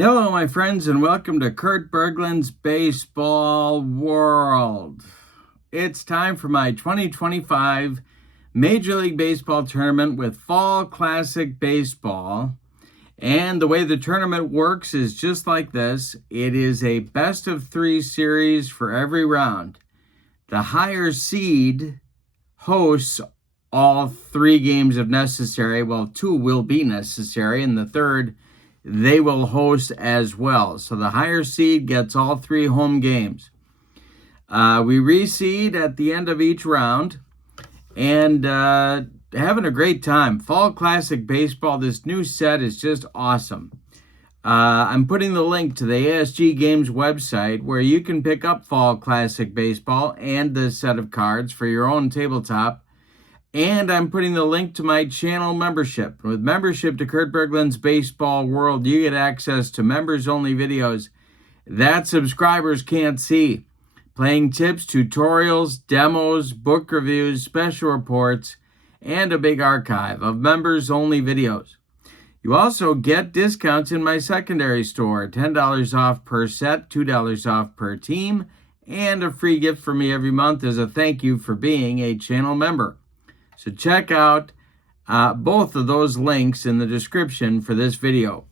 Hello, my friends, and welcome to Kurt Berglund's Baseball World. It's time for my 2025 Major League Baseball tournament with Fall Classic Baseball. And the way the tournament works is just like this. It is a best-of-3 series for every round. The higher seed hosts all 3 games if necessary. Well, 2 will be necessary, and the third they will host as well. So the higher seed gets all 3 home games. We reseed at the end of each round and having a great time. Fall Classic Baseball, this new set is just awesome. I'm putting the link to the ASG Games website where you can pick up Fall Classic Baseball and this set of cards for your own tabletop. And I'm putting the link to my channel membership. With membership to Kurt Berglund's Baseball World, you get access to members-only videos that subscribers can't see. Playing tips, tutorials, demos, book reviews, special reports, and a big archive of members-only videos. You also get discounts in my secondary store, $10 off per set, $2 off per team, and a free gift for me every month as a thank you for being a channel member. So check out both of those links in the description for this video.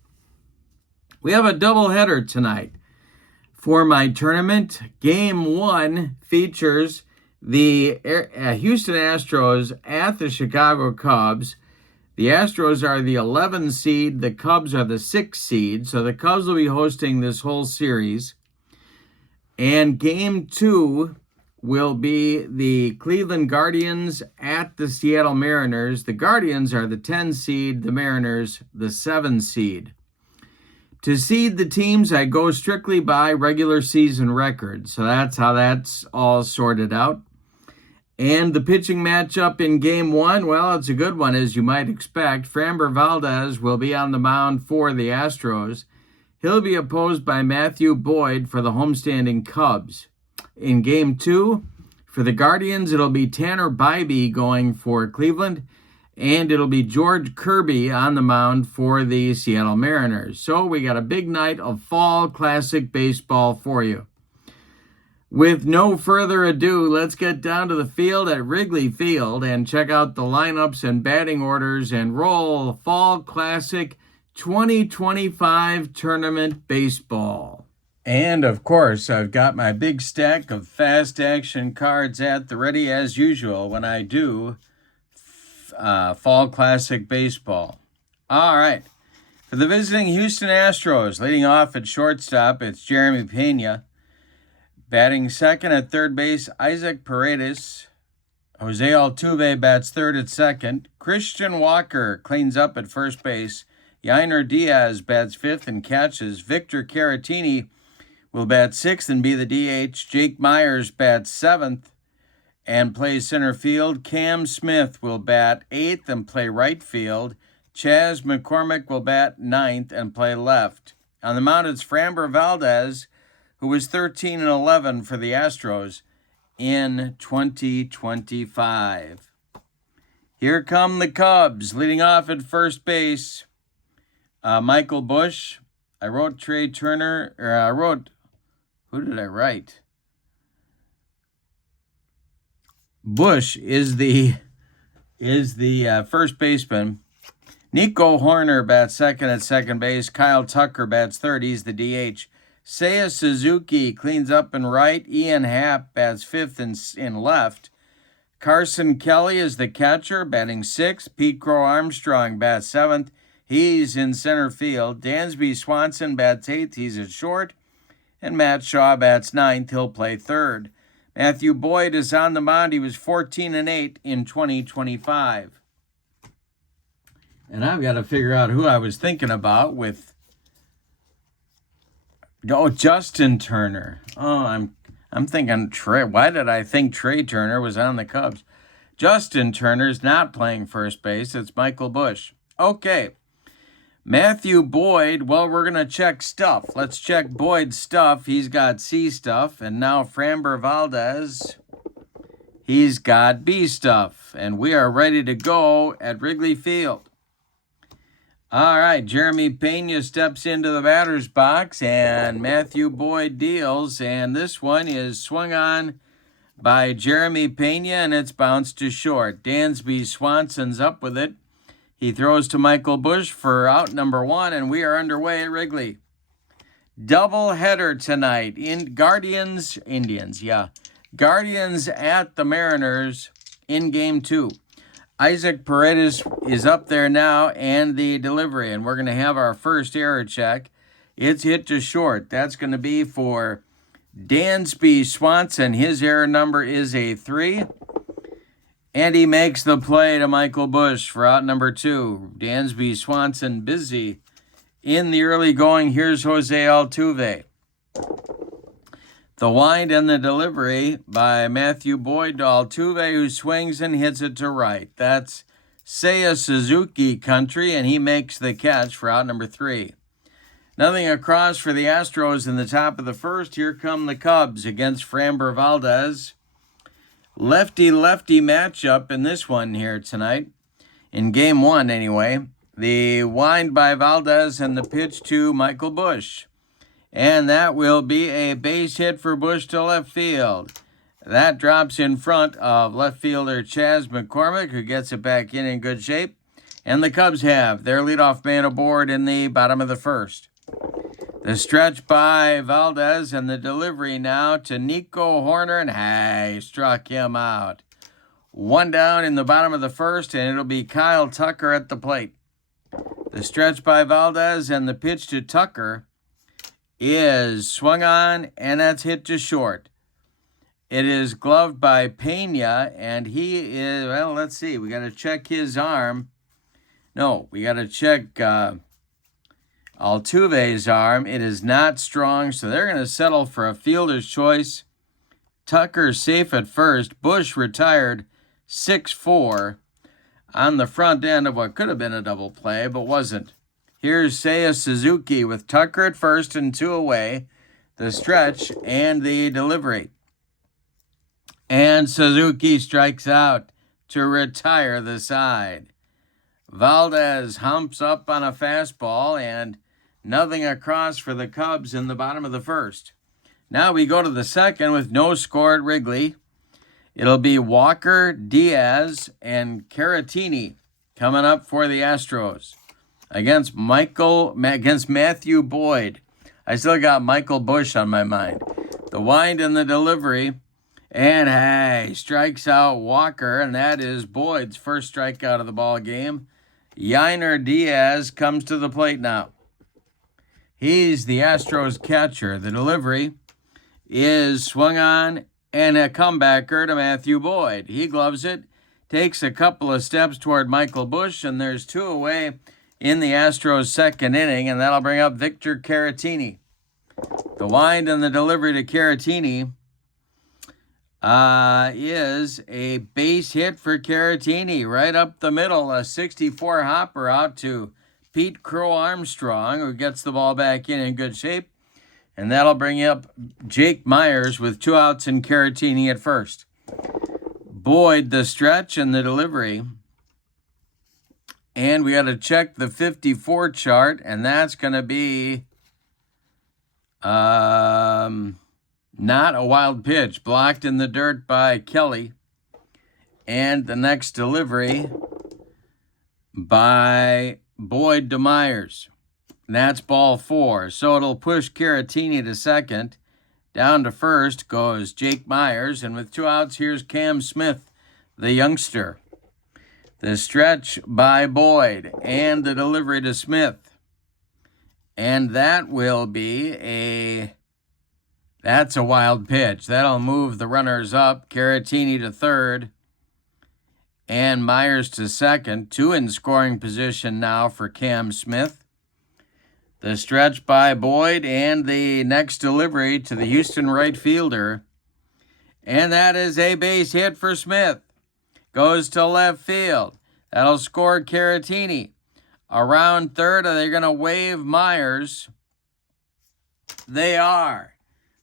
We have a doubleheader tonight for my tournament. Game 1 features the Houston Astros at the Chicago Cubs. The Astros are the 11 seed. The Cubs are the 6 seed. So the Cubs will be hosting this whole series. And Game 2 will be the Cleveland Guardians at the Seattle Mariners. The Guardians are the 10 seed, the Mariners the 7 seed. To seed the teams, I go strictly by regular season records. So that's how that's all sorted out. And the pitching matchup in Game 1, well, it's a good one, as you might expect. Framber Valdez will be on the mound for the Astros. He'll be opposed by Matthew Boyd for the homestanding Cubs. In Game 2, for the Guardians, it'll be Tanner Bybee going for Cleveland, and it'll be George Kirby on the mound for the Seattle Mariners. So we got a big night of Fall Classic Baseball for you. With no further ado, let's get down to the field at Wrigley Field and check out the lineups and batting orders and roll Fall Classic 2025 Tournament Baseball. And, of course, I've got my big stack of fast action cards at the ready as usual when I do Fall Classic Baseball. All right. For the visiting Houston Astros, leading off at shortstop, it's Jeremy Pena. Batting second at third base, Isaac Paredes. Jose Altuve bats third at second. Christian Walker cleans up at first base. Yainer Diaz bats fifth and catches. Victor Caratini will bat sixth and be the DH. Jake Myers bats seventh and plays center field. Cam Smith will bat eighth and play right field. Chas McCormick will bat ninth and play left. On the mound, it's Framber Valdez, who was 13 and 11 for the Astros in 2025. Here come the Cubs, leading off at first base. Michael Busch. I wrote Trey Turner, who did I write? Busch is the first baseman. Nico Horner bats second at second base. Kyle Tucker bats third. He's the DH. Seiya Suzuki cleans up in right. Ian Happ bats fifth in left. Carson Kelly is the catcher, batting sixth. Pete Crow Armstrong bats seventh. He's in center field. Dansby Swanson bats eighth. He's at short. And Matt Shaw bats ninth. He'll play third. Matthew Boyd is on the mound. He was 14 and 8 in 2025. And I've got to figure out who I was thinking about with... Oh, Justin Turner. Oh, I'm thinking Trey. Why did I think Trey Turner was on the Cubs? Justin Turner's not playing first base. It's Michael Busch. Okay. Matthew Boyd, well, we're going to check stuff. Let's check Boyd's stuff. He's got C stuff. And now Framber Valdez, he's got B stuff. And we are ready to go at Wrigley Field. All right, Jeremy Pena steps into the batter's box, and Matthew Boyd deals, and this one is swung on by Jeremy Pena, and it's bounced to short. Dansby Swanson's up with it. He throws to Michael Busch for out number 1, and we are underway at Wrigley. Doubleheader tonight in Guardians at the Mariners in Game 2. Isaac Paredes is up there now, and the delivery, and we're going to have our first error check. It's hit to short. That's going to be for Dansby Swanson. His error number is a 3, and he makes the play to Michael Busch for out number 2. Dansby Swanson busy in the early going. Here's Jose Altuve. The wind and the delivery by Matthew Boyd to Altuve, who swings and hits it to right. That's Seiya Suzuki country, and he makes the catch for out number 3. Nothing across for the Astros in the top of the first. Here come the Cubs against Framber Valdez. Lefty-lefty matchup in this one here tonight. In Game 1, anyway. The wind by Valdez and the pitch to Michael Busch. And that will be a base hit for Busch to left field. That drops in front of left fielder Chas McCormick, who gets it back in good shape. And the Cubs have their leadoff man aboard in the bottom of the first. The stretch by Valdez and the delivery now to Nico Horner, and struck him out. 1 down in the bottom of the first, and it'll be Kyle Tucker at the plate. The stretch by Valdez and the pitch to Tucker is swung on, and that's hit to short. It is gloved by Pena, and he is, well, let's see. We got to check his arm. No, we got to check Altuve's arm. It is not strong, so they're going to settle for a fielder's choice. Tucker safe at first. Busch retired 6-4 on the front end of what could have been a double play, but wasn't. Here's Seiya Suzuki with Tucker at first and 2 away. The stretch and the delivery. And Suzuki strikes out to retire the side. Valdez humps up on a fastball, and nothing across for the Cubs in the bottom of the first. Now we go to the second with no score at Wrigley. It'll be Walker, Diaz, and Caratini coming up for the Astros against Matthew Boyd. I still got Michael Busch on my mind. The wind and the delivery, and strikes out Walker, and that is Boyd's first strikeout of the ball game. Yainer Diaz comes to the plate now. He's the Astros catcher. The delivery is swung on, and a comebacker to Matthew Boyd. He gloves it, takes a couple of steps toward Michael Busch, and there's 2 away in the Astros' second inning, and that'll bring up Victor Caratini. The wind and the delivery to Caratini is a base hit for Caratini, right up the middle, a 64 hopper out to Pete Crow Armstrong, who gets the ball back in good shape, and that'll bring up Jake Myers with 2 outs and Caratini at first. Boyd, the stretch and the delivery. And we got to check the 54 chart, and that's going to be not a wild pitch. Blocked in the dirt by Kelly. And the next delivery by Boyd to Myers. And that's ball 4. So it'll push Caratini to second. Down to first goes Jake Myers. And with 2 outs, here's Cam Smith, the youngster. The stretch by Boyd and the delivery to Smith. And that will be that's a wild pitch. That'll move the runners up. Caratini to third and Myers to second. 2 in scoring position now for Cam Smith. The stretch by Boyd and the next delivery to the Houston right fielder. And that is a base hit for Smith. Goes to left field. That'll score Caratini. Around third, are they going to wave Myers? They are.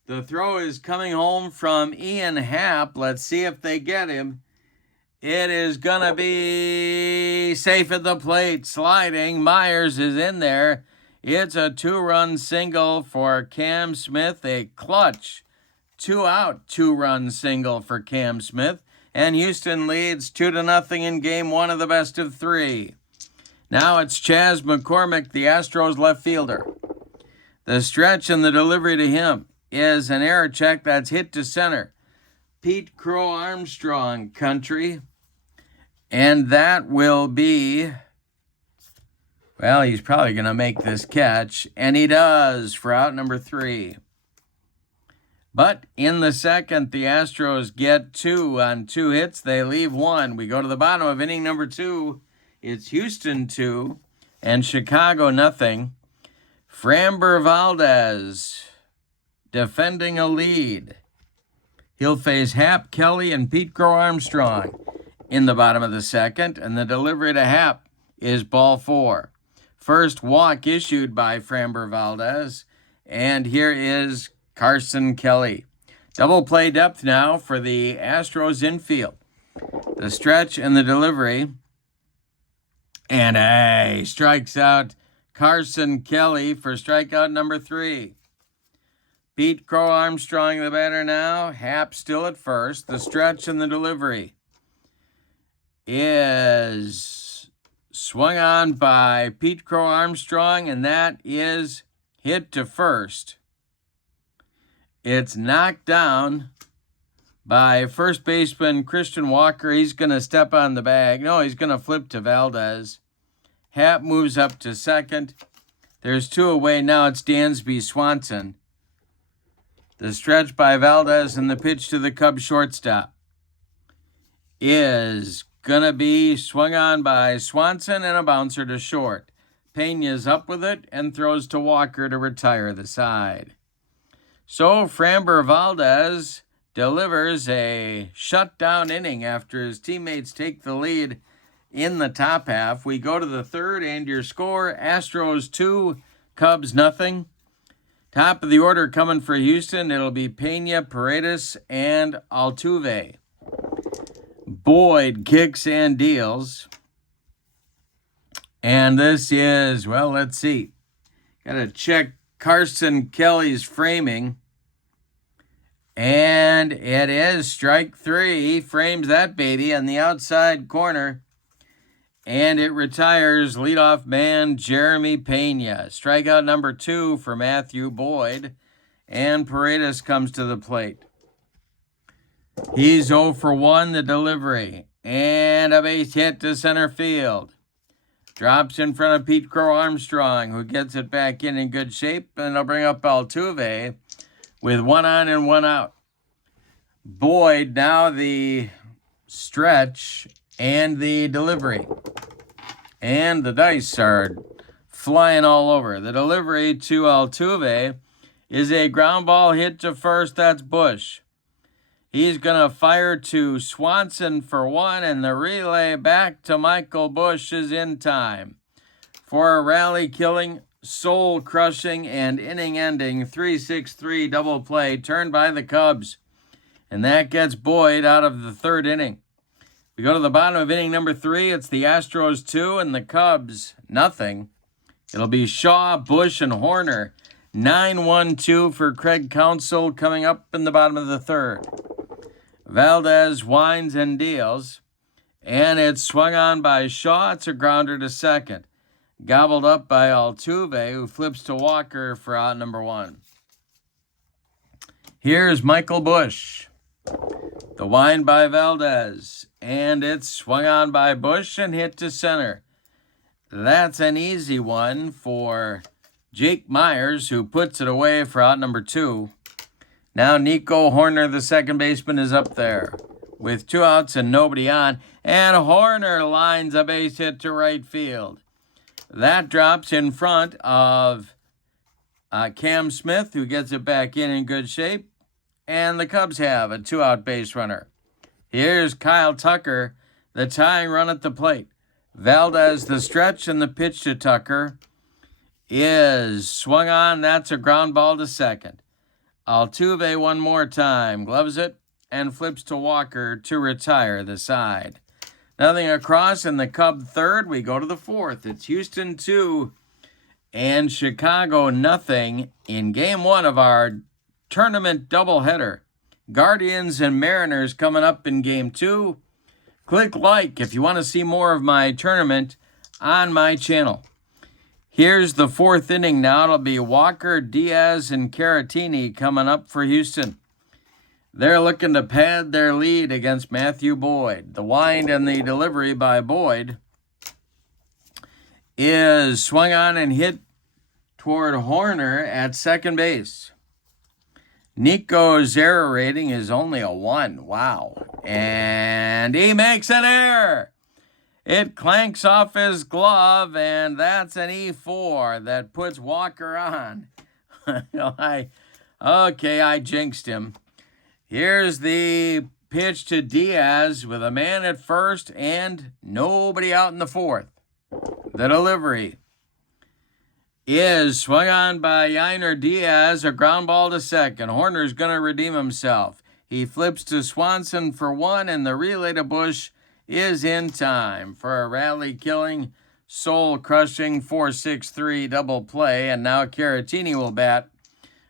The throw is coming home from Ian Happ. Let's see if they get him. It is going to be safe at the plate. Sliding. Myers is in there. It's a 2-run single for Cam Smith. A clutch 2-out 2-run single for Cam Smith. And Houston leads 2-0 in game 1 of the best of 3. Now it's Chas McCormick, the Astros left fielder. The stretch and the delivery to him is an error check that's hit to center. Pete Crow Armstrong country. And that will be, well, he's probably going to make this catch. And he does for out number 3. But in the second, the Astros get 2 on 2 hits. They leave 1. We go to the bottom of inning number 2. It's Houston 2 and Chicago 0. Framber Valdez defending a lead. He'll face Hap Kelly and Pete Crow Armstrong in the bottom of the second, and the delivery to Hap is ball 4. First walk issued by Framber Valdez, and here is Carson Kelly. Double play depth now for the Astros infield. The stretch and the delivery, and strikes out Carson Kelly for strikeout number 3. Pete Crow Armstrong the batter now. Hap still at first. The stretch and the delivery is swung on by Pete Crow Armstrong, and that is hit to first. It's knocked down by first baseman Christian Walker. He's going to step on the bag. No, he's going to flip to Valdez. Hap moves up to second. There's 2 away. Now it's Dansby Swanson. The stretch by Valdez and the pitch to the Cubs shortstop is going to be swung on by Swanson and a bouncer to short. Pena's up with it and throws to Walker to retire the side. So Framber Valdez delivers a shutdown inning after his teammates take the lead in the top half. We go to the third, and your score, Astros 2, Cubs 0. Top of the order coming for Houston, it'll be Pena, Paredes, and Altuve. Boyd kicks and deals. And this is, well, let's see. Got to check Carson Kelly's framing. And it is strike 3. He frames that baby on the outside corner. And it retires leadoff man Jeremy Pena. Strikeout number 2 for Matthew Boyd. And Paredes comes to the plate. He's 0 for 1, the delivery. And a base hit to center field. Drops in front of Pete Crow Armstrong, who gets it back in good shape. And they'll bring up Altuve with 1 on and 1 out. Boyd now the stretch and the delivery. And the dice are flying all over. The delivery to Altuve is a ground ball hit to first. That's Bush. He's going to fire to Swanson for 1, and the relay back to Michael Bush is in time for a rally-killing, soul-crushing, and inning-ending 3-6-3 double play turned by the Cubs. And that gets Boyd out of the third inning. We go to the bottom of inning number 3. It's the Astros 2 and the Cubs 0. It'll be Shaw, Bush, and Horner. 9-1-2 for Craig Counsell coming up in the bottom of the third. Valdez winds and deals, and it's swung on by Shaw. It's a grounder to second. Gobbled up by Altuve, who flips to Walker for out number 1. Here's Michael Bush. The wind by Valdez, and it's swung on by Bush and hit to center. That's an easy one for Jake Myers, who puts it away for out number 2. Now Nico Horner, the second baseman, is up there with 2 outs and nobody on. And Horner lines a base hit to right field. That drops in front of Cam Smith, who gets it back in good shape. And the Cubs have a 2-out base runner. Here's Kyle Tucker, the tying run at the plate. Valdez, the stretch, and the pitch to Tucker is swung on. That's a ground ball to second. Altuve one more time, gloves it, and flips to Walker to retire the side. Nothing across in the Cub third. We go to the fourth. It's Houston 2 and Chicago nothing in game one of our tournament doubleheader. Guardians and Mariners coming up in game two. Click like if you want to see more of my tournament on my channel. Here's the fourth inning now. It'll be Walker, Diaz, and Caratini coming up for Houston. They're looking to pad their lead against Matthew Boyd. The wind and the delivery by Boyd is swung on and hit toward Horner at second base. Nico's error rating is only a 1. Wow. And he makes an error. It clanks off his glove, and that's an E4 that puts Walker on. I jinxed him. Here's the pitch to Diaz with a man at first and nobody out in the fourth. The delivery is swung on by Yainer Diaz, a ground ball to second. Horner's going to redeem himself. He flips to Swanson for one, and the relay to Bush is in time for a rally-killing, soul-crushing 4-6-3 double play, and now Caratini will bat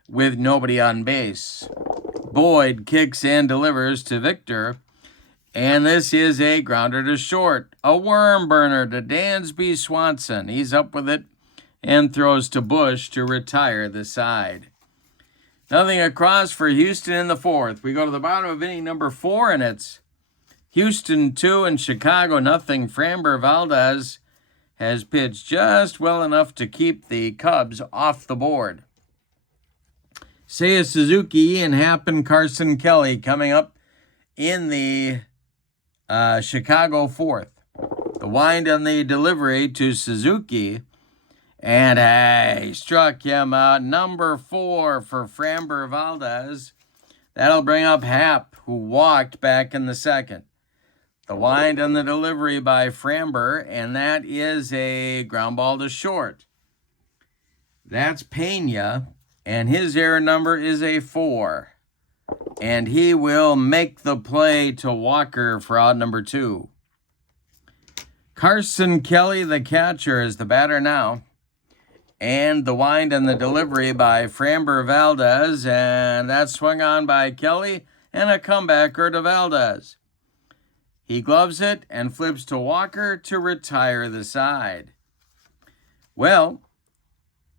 with nobody on base. Boyd kicks and delivers to Victor, and this is a grounder to short. A worm burner to Dansby Swanson. He's up with it and throws to Bush to retire the side. Nothing across for Houston in the fourth. We go to the bottom of inning number 4, and it's Houston 2 and Chicago nothing. Framber Valdez has pitched just well enough to keep the Cubs off the board. Seiya Suzuki, Ian Happ, and Carson Kelly coming up in the Chicago fourth. The wind on the delivery to Suzuki, and he struck him out. Number 4 for Framber Valdez. That'll bring up Happ, who walked back in the second. The wind on the delivery by Framber, and that is a ground ball to short. That's Pena, and his error number is a 4. And he will make the play to Walker for out number 2. Carson Kelly, the catcher, is the batter now. And the wind and the delivery by Framber Valdez, and that's swung on by Kelly, and a comebacker to Valdez. He gloves it and flips to Walker to retire the side. Well,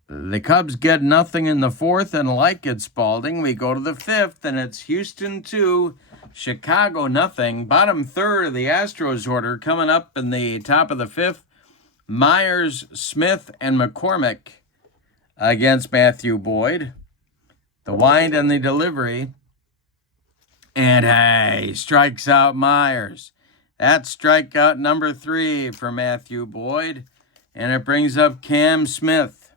the Cubs get nothing in the fourth, and like it, Spalding, we go to the fifth, and it's Houston 2, Chicago nothing. Bottom third of the Astros order coming up in the top of the fifth. Myers, Smith, and McCormick against Matthew Boyd. The wind and the delivery. And he strikes out Myers. That's strikeout number 3 for Matthew Boyd. And it brings up Cam Smith.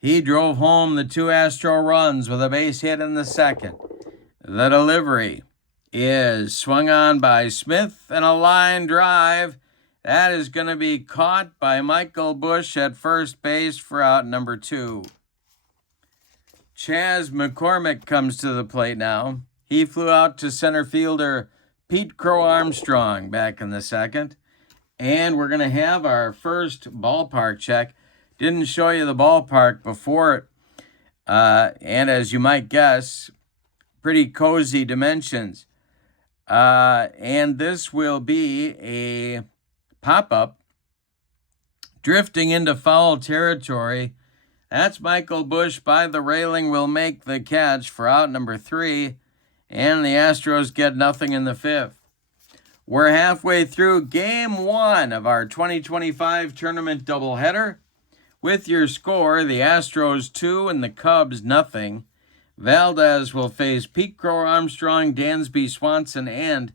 He drove home the 2 Astro runs with a base hit in the second. The delivery is swung on by Smith, and a line drive. That is going to be caught by Michael Bush at first base for out number 2. Chas McCormick comes to the plate now. He flew out to center fielder Pete Crow Armstrong back in the second. And we're going to have our first ballpark check. Didn't show you the ballpark before it. And as you might guess, pretty cozy dimensions. And this will be a pop-up drifting into foul territory. That's Michael Bush by the railing, will make the catch for out number 3, and the Astros get nothing in the fifth. We're halfway through game 1 of our 2025 tournament doubleheader. With your score, the Astros 2 and the Cubs nothing. Valdez will face Pete Crow Armstrong, Dansby Swanson, and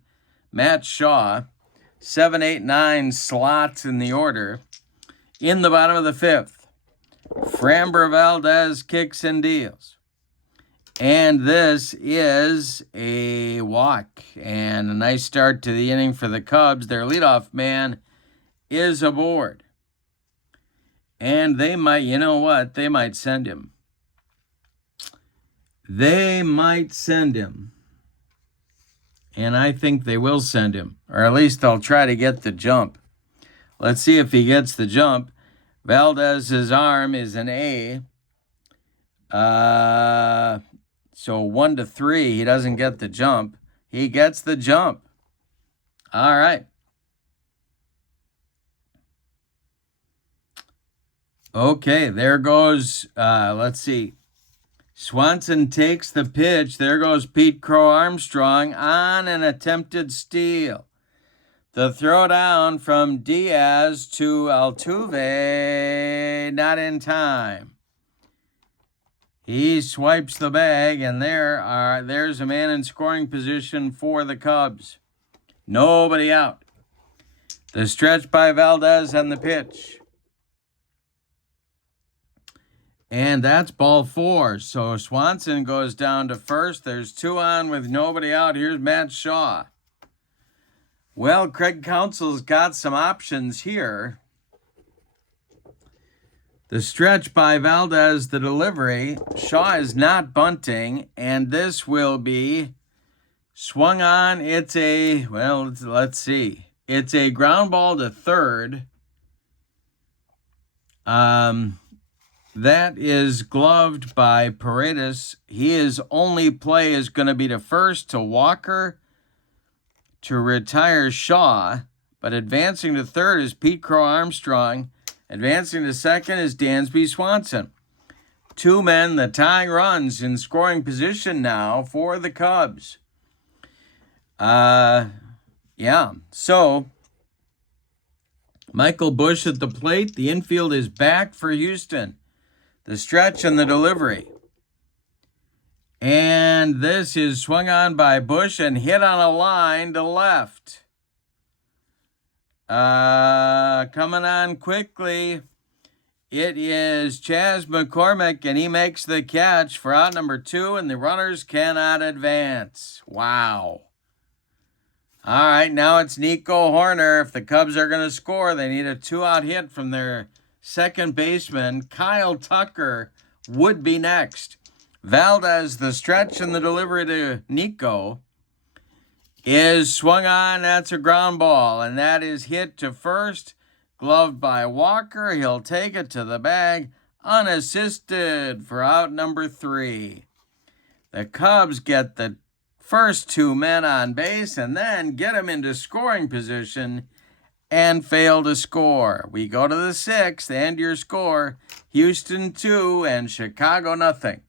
Matt Shaw. 7, 8, 9 slots in the order. In the bottom of the fifth, Framber Valdez kicks and deals. And this is a walk and a nice start to the inning for the Cubs. Their leadoff man is aboard. And they might, you know what, they might send him. They might send him. And I think they will send him, or at least they'll try to get the jump. Let's see if he gets the jump. Valdez's arm is an A. So 1-3, he doesn't get the jump. He gets the jump. All right. Okay, there goes, let's see. Swanson takes the pitch. There goes Pete Crow Armstrong on an attempted steal. The throw down from Diaz to Altuve, not in time. He swipes the bag, and there's a man in scoring position for the Cubs. Nobody out. The stretch by Valdez and the pitch. And that's ball 4. So Swanson goes down to first. There's 2 on with nobody out. Here's Matt Shaw. Well, Craig Counsell's got some options here. The stretch by Valdez, the delivery. Shaw is not bunting, and this will be swung on. It's let's see. It's a ground ball to third. That is gloved by Paredes. His only play is going to be to first to Walker to retire Shaw, but advancing to third is Pete Crow Armstrong. Advancing to second is Dansby Swanson. 2 men, the tying runs in scoring position now for the Cubs. So Michael Busch at the plate. The infield is back for Houston. The stretch and the delivery. And this is swung on by Busch and hit on a line to left. Coming on quickly. It is Chas McCormick, and he makes the catch for out number 2, and the runners cannot advance. Wow. All right, now it's Nico Horner. If the Cubs are going to score, they need a 2-out hit from their second baseman. Kyle Tucker would be next. Valdez, the stretch and the delivery to Nico, is swung on. That's a ground ball, and that is hit to first. Gloved by Walker. He'll take it to the bag unassisted for out number 3. The Cubs get the first 2 men on base and then get them into scoring position and fail to score. We go to the 6th, and your score, Houston 2 and Chicago nothing.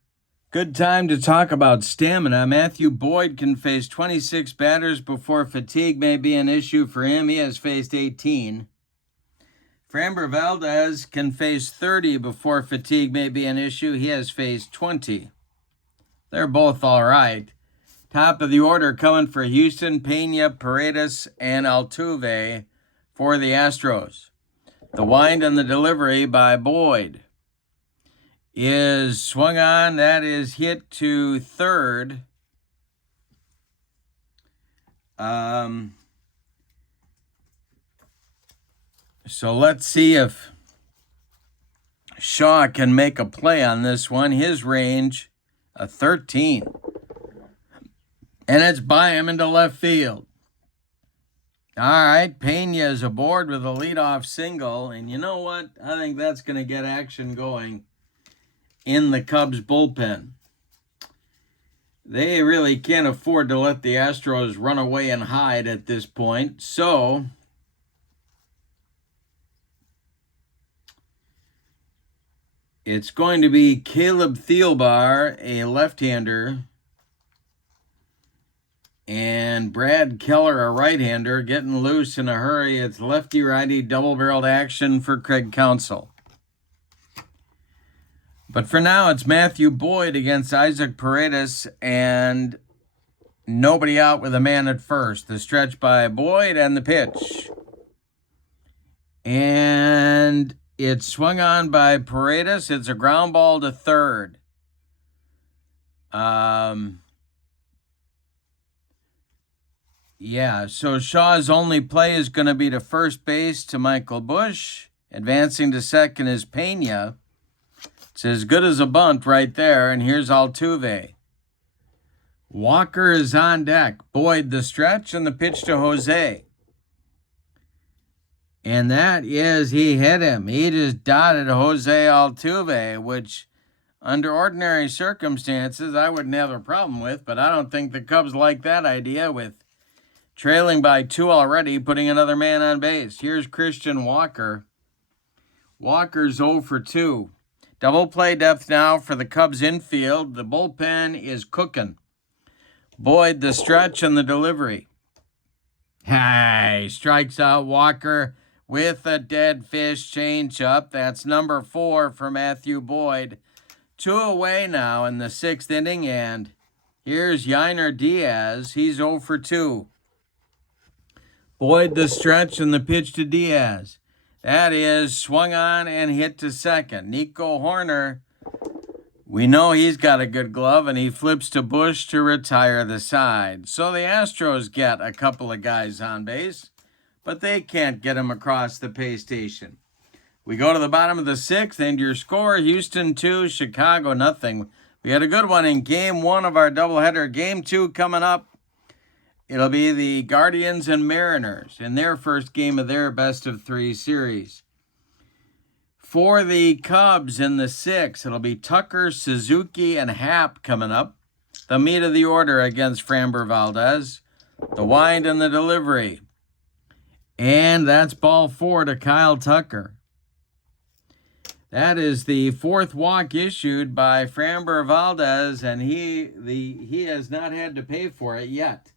Good time to talk about stamina. Matthew Boyd can face 26 batters before fatigue may be an issue for him. He has faced 18. Framber Valdez can face 30 before fatigue may be an issue. He has faced 20. They're both all right. Top of the order coming for Houston, Pena, Paredes, and Altuve for the Astros. The wind and the delivery by Boyd is swung on. That is hit to third. So let's see if Shaw can make a play on this one. His range, a 13. And it's by him into left field. All right, Pena is aboard with a leadoff single. And you know what? I think that's going to get action going in the Cubs bullpen. They really can't afford to let the Astros run away and hide at this point. So it's going to be Caleb Thielbar, a left-hander, and Brad Keller, a right-hander, getting loose in a hurry. It's lefty-righty double-barreled action for Craig Counsell. But for now, it's Matthew Boyd against Isaac Paredes, and nobody out with a man at first. The stretch by Boyd and the pitch. And it's swung on by Paredes. It's a ground ball to third. So Shaw's only play is going to be to first base to Michael Busch. Advancing to second is Pena. It's as good as a bunt right there, and here's Altuve. Walker is on deck. Boyd the stretch and the pitch to Jose. And that is, he hit him. He just dotted Jose Altuve, which under ordinary circumstances I wouldn't have a problem with, but I don't think the Cubs like that idea with trailing by 2 already, putting another man on base. Here's Christian Walker. Walker's 0 for 2. Double play depth now for the Cubs infield. The bullpen is cooking. Boyd the stretch and the delivery. Hey, strikes out Walker with a dead fish changeup. That's number 4 for Matthew Boyd. 2 away now in the 6th inning, and here's Yainer Diaz. He's 0 for 2. Boyd the stretch and the pitch to Diaz. That is swung on and hit to second. Nico Horner, we know he's got a good glove, and he flips to Bush to retire the side. So the Astros get a couple of guys on base, but they can't get him across the pay station. We go to the bottom of the 6th, and your score, Houston 2, Chicago nothing. We had a good one in Game 1 of our doubleheader. Game 2 coming up. It'll be the Guardians and Mariners in their first game of their best-of-3 series. For the Cubs in the 6th, it'll be Tucker, Suzuki, and Happ coming up. The meat of the order against Framber Valdez. The wind and the delivery. And that's ball 4 to Kyle Tucker. That is the 4th walk issued by Framber Valdez, and he has not had to pay for it yet.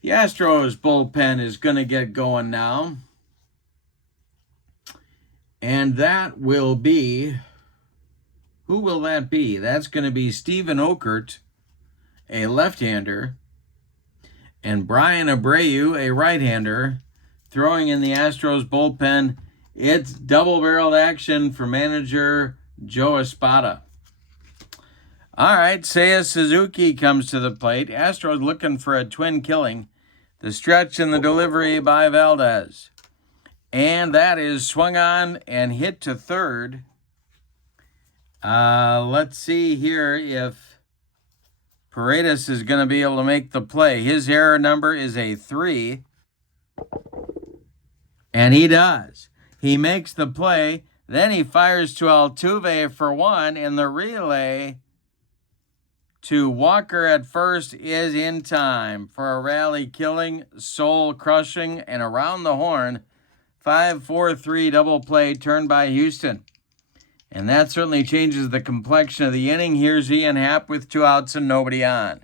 The Astros bullpen is going to get going now. And that will be, who will that be? That's going to be Steven Okert, a left-hander, and Brian Abreu, a right-hander, throwing in the Astros bullpen. It's double-barreled action for manager Joe Espada. All right, Seiya Suzuki comes to the plate. Astros looking for a twin killing. The stretch and the delivery by Valdez. And that is swung on and hit to third. Let's see here if Paredes is going to be able to make the play. His error number is a 3. And he does. He makes the play. Then he fires to Altuve for 1, and the relay to Walker at first is in time for a rally killing, soul crushing, and around the horn 5-4-3 double play turned by Houston. And that certainly changes the complexion of the inning. Here's Ian Happ with 2 outs and nobody on.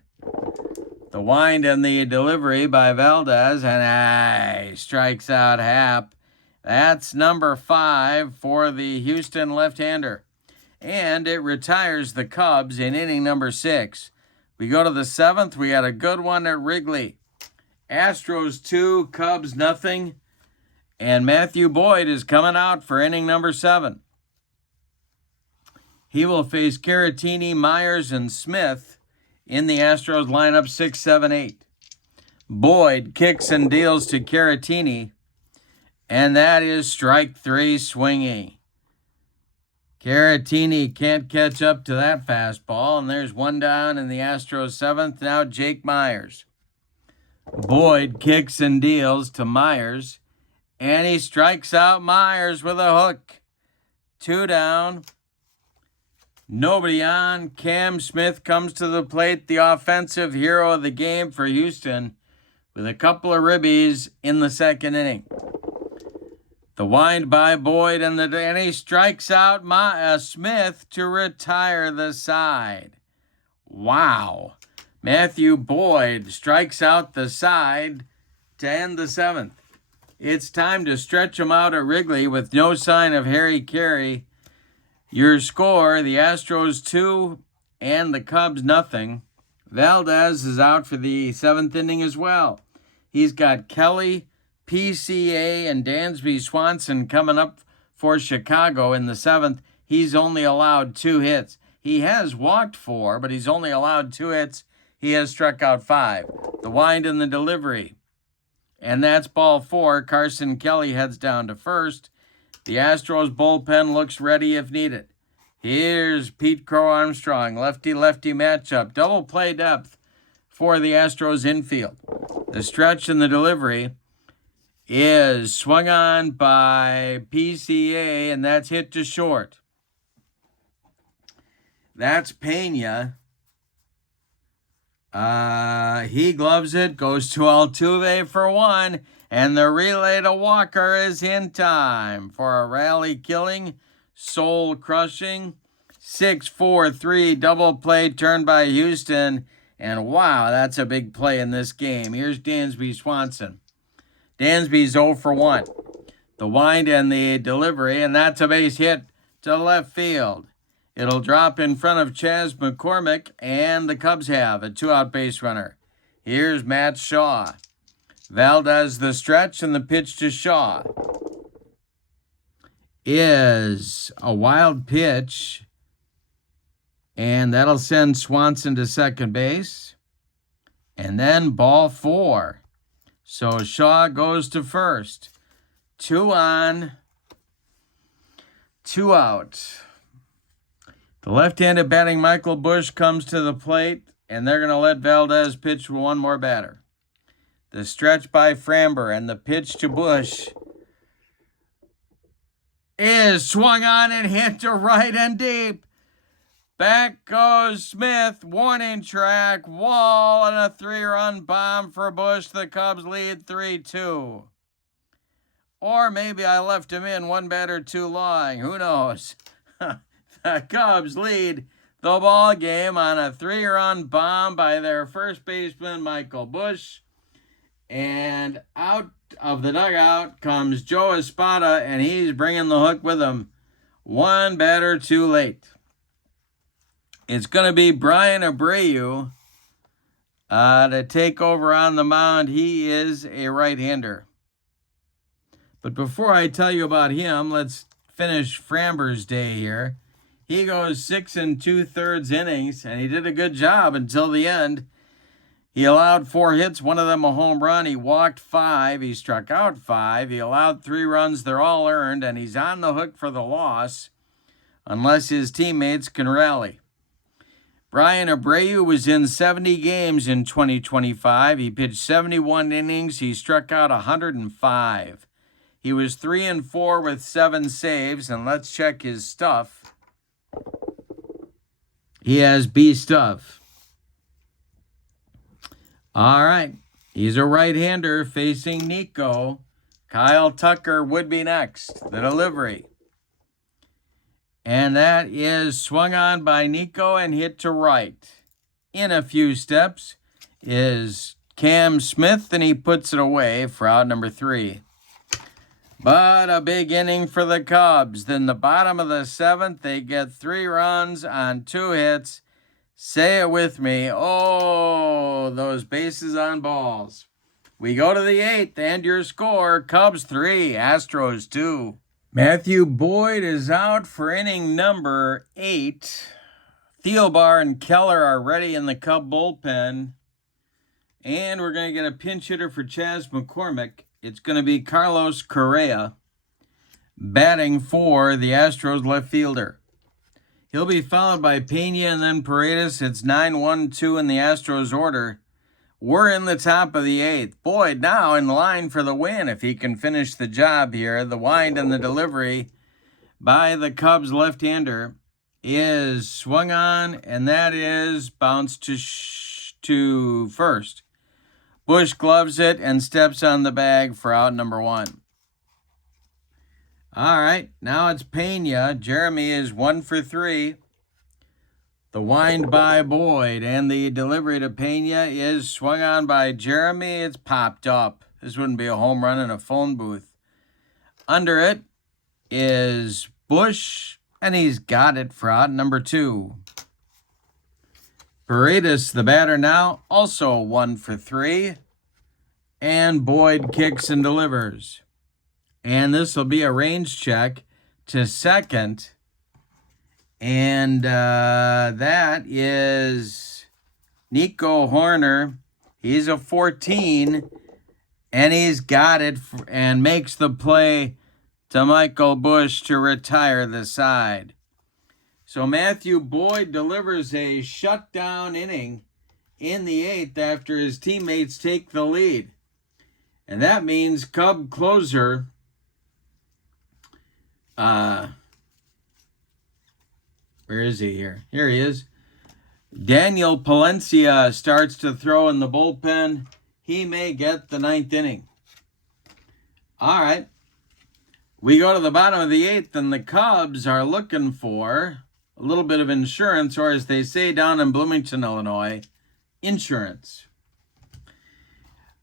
The wind and the delivery by Valdez, and strikes out Happ. That's number 5 for the Houston left-hander. And it retires the Cubs in inning number 6. We go to the 7th. We had a good one at Wrigley. Astros 2, Cubs nothing. And Matthew Boyd is coming out for inning number 7. He will face Caratini, Myers, and Smith in the Astros lineup 6, 7, 8. Boyd kicks and deals to Caratini. And that is strike 3 swinging. Caratini can't catch up to that fastball. And there's 1 down in the Astros 7th. Now Jake Myers. Boyd kicks and deals to Myers. And he strikes out Myers with a hook. 2 down. Nobody on. Cam Smith comes to the plate, the offensive hero of the game for Houston, with a couple of ribbies in the 2nd inning. The wind by Boyd, and he strikes out Smith to retire the side. Wow. Matthew Boyd strikes out the side to end the 7th. It's time to stretch him out at Wrigley with no sign of Harry Carey. Your score, the Astros 2 and the Cubs nothing. Valdez is out for the 7th inning as well. He's got Kelly, PCA, and Dansby Swanson coming up for Chicago in the 7th. He's only allowed 2 hits. He has walked 4, but he's only allowed 2 hits. He has struck out 5. The wind and the delivery. And that's ball 4. Carson Kelly heads down to first. The Astros bullpen looks ready if needed. Here's Pete Crow Armstrong, lefty-lefty matchup. Double play depth for the Astros infield. The stretch and the delivery is swung on by PCA, and that's hit to short. That's Pena. He gloves it, goes to Altuve for one, and the relay to Walker is in time for a rally-killing, soul-crushing, 6-4-3 double play turned by Houston. And wow, that's a big play in this game. Here's Dansby Swanson. Dansby's 0 for 1. The wind and the delivery, and that's a base hit to left field. It'll drop in front of Chas McCormick, and the Cubs have a 2-out base runner. Here's Matt Shaw. Valdez the stretch, and the pitch to Shaw is a wild pitch, and that'll send Swanson to second base. And then ball 4. So Shaw goes to first. 2 on, 2 out. The left-handed batting Michael Busch comes to the plate, and they're going to let Valdez pitch one more batter. The stretch by Framber and the pitch to Busch is swung on and hit to right and deep. Back goes Smith, warning track, wall, and a 3-run bomb for Busch. The Cubs lead 3-2. Or maybe I left him in one batter too long. Who knows? The Cubs lead the ball game on a 3-run bomb by their first baseman, Michael Busch. And out of the dugout comes Joe Espada, and he's bringing the hook with him. One batter too late. It's going to be Brian Abreu to take over on the mound. He is a right-hander. But before I tell you about him, let's finish Framber's day here. He goes 6 2/3 innings, and he did a good job until the end. He allowed 4 hits, one of them a home run. He walked 5. He struck out 5. He allowed 3 runs. They're all earned, and he's on the hook for the loss unless his teammates can rally. Brian Abreu was in 70 games in 2025. He pitched 71 innings. He struck out 105. He was 3-4 with 7 saves, and let's check his stuff. He has B stuff. All right. He's a right-hander facing Nico. Kyle Tucker would be next. The delivery. And that is swung on by Nico and hit to right. In a few steps is Cam Smith, and he puts it away for out number 3. But a big inning for the Cubs. Then the bottom of the 7th, they get 3 runs on 2 hits. Say it with me. Oh, those bases on balls. We go to the 8th, and your score, Cubs 3, Astros 2. Matthew Boyd is out for inning number 8. Thielbar and Keller are ready in the Cub bullpen. And we're going to get a pinch hitter for Chas McCormick. It's going to be Carlos Correa batting for the Astros left fielder. He'll be followed by Pena and then Paredes. It's 9-1-2 in the Astros order. We're in the top of the 8th. Boyd now in line for the win if he can finish the job here. The wind and the delivery by the Cubs left-hander is swung on, and that is bounced to first. Busch gloves it and steps on the bag for out number 1. All right, now it's Pena. Jeremy is 1 for 3. The wind by Boyd and the delivery to Pena is swung on by Jeremy. It's popped up. This wouldn't be a home run in a phone booth. Under it is Busch, and he's got it for out number 2. Paredes, the batter now, also 1 for 3. And Boyd kicks and delivers. And this will be a range check to second. And that is Nico Horner. He's a 14, and he's got it and makes the play to Michael Busch to retire the side. So Matthew Boyd delivers a shutdown inning in the 8th after his teammates take the lead. And that means Cub closer where is he here? Here he is. Daniel Palencia starts to throw in the bullpen. He may get the 9th inning. All right. We go to the bottom of the 8th, and the Cubs are looking for a little bit of insurance, or as they say down in Bloomington, Illinois, insurance.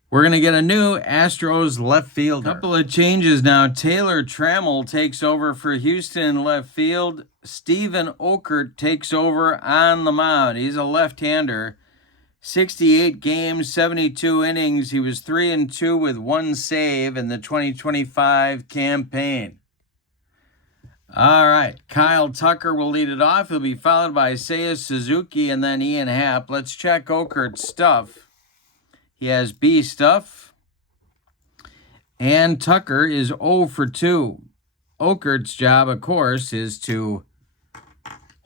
We're going to get a new Astros left fielder. A couple of changes now. Taylor Trammell takes over for Houston in left field. Steven Okert takes over on the mound. He's a left-hander. 68 games, 72 innings. He was 3-2 with 1 save in the 2025 campaign. All right, Kyle Tucker will lead it off. He'll be followed by Seiya Suzuki and then Ian Happ. Let's check Okert's stuff. He has B stuff. And Tucker is 0 for 2. Okert's job, of course, is to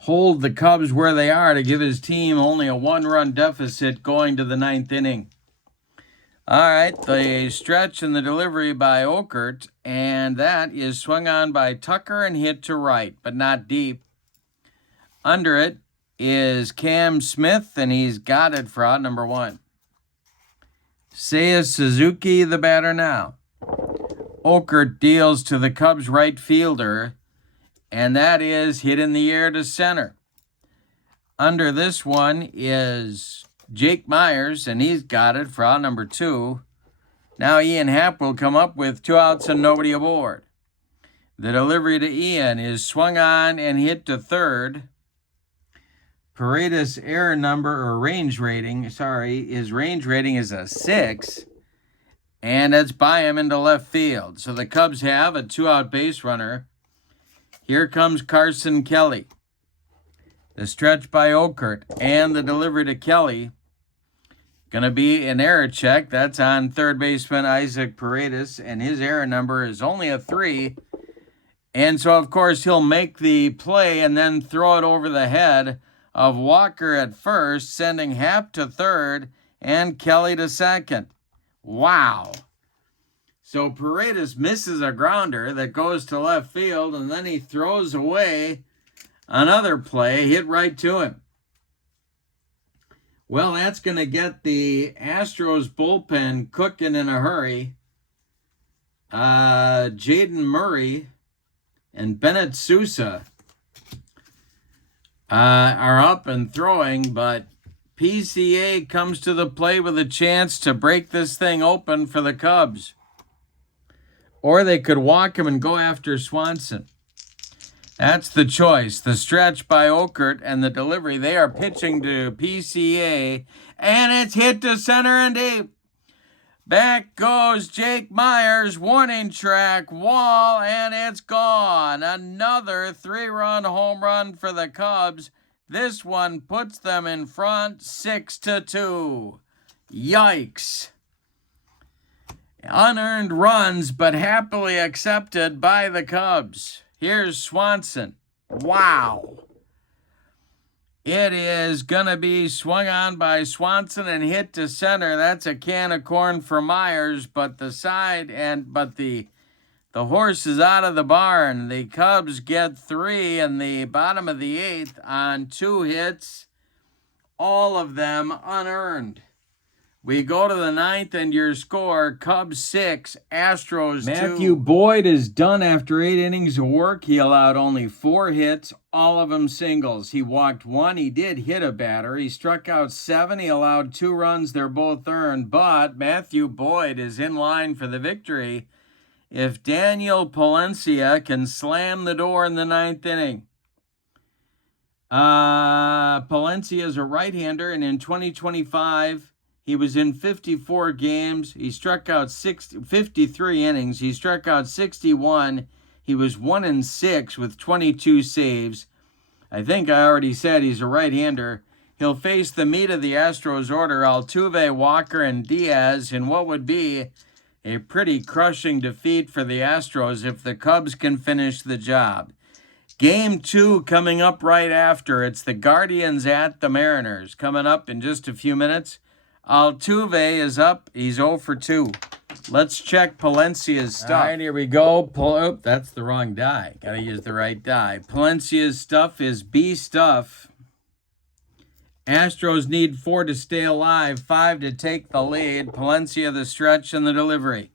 hold the Cubs where they are to give his team only a 1-run deficit going to the 9th inning. All right, the stretch and the delivery by Okert, and that is swung on by Tucker and hit to right, but not deep. Under it is Cam Smith, and he's got it for out number 1. Seiya Suzuki, the batter now. Okert deals to the Cubs right fielder, and that is hit in the air to center. Under this one is Jake Myers, and he's got it for out number 2. Now Ian Happ will come up with 2 outs and nobody aboard. The delivery to Ian is swung on and hit to third. Paredes error number, or range rating, his range rating is a 6. And that's by him into left field. So the Cubs have a 2-out base runner. Here comes Carson Kelly. The stretch by Okert and the delivery to Kelly. Going to be an error check. That's on third baseman Isaac Paredes, and his error number is only a 3. And so, of course, he'll make the play and then throw it over the head of Walker at first, sending Happ to third and Kelly to second. Wow. So Paredes misses a grounder that goes to left field, and then he throws away another play, hit right to him. Well, that's going to get the Astros bullpen cooking in a hurry. Jaden Murray and Bennett Sousa are up and throwing, but PCA comes to the plate with a chance to break this thing open for the Cubs. Or they could walk him and go after Swanson. That's the choice. The stretch by Okert and the delivery. They are pitching to PCA, and it's hit to center and deep. Back goes Jake Myers, warning track, wall, and it's gone. Another 3-run home run for the Cubs. This one puts them in front 6-2. Yikes. Unearned runs, but happily accepted by the Cubs. Here's Swanson. Wow. It is going to be swung on by Swanson and hit to center. That's a can of corn for Myers, but the horse is out of the barn. The Cubs get 3 in the bottom of the 8th on 2 hits, all of them unearned. We go to the 9th, and your score, Cubs 6, Astros 2. Matthew Boyd is done after 8 innings of work. He allowed only 4 hits, all of them singles. He walked 1. He did hit a batter. He struck out 7. He allowed 2 runs. They're both earned, but Matthew Boyd is in line for the victory if Daniel Palencia can slam the door in the 9th inning. Palencia is a right-hander, and in 2025... he was in 54 games. He struck out 53 innings. He struck out 61. He was 1-6 with 22 saves. I think I already said he's a right-hander. He'll face the meat of the Astros order, Altuve, Walker, and Diaz, in what would be a pretty crushing defeat for the Astros if the Cubs can finish the job. Game 2 coming up right after. It's the Guardians at the Mariners. Coming up in just a few minutes. Altuve is up. He's 0 for 2. Let's check Palencia's stuff. All right, here we go. Oh, that's the wrong die. Got to use the right die. Palencia's stuff is B stuff. Astros need 4 to stay alive, 5 to take the lead. Palencia, the stretch and the delivery.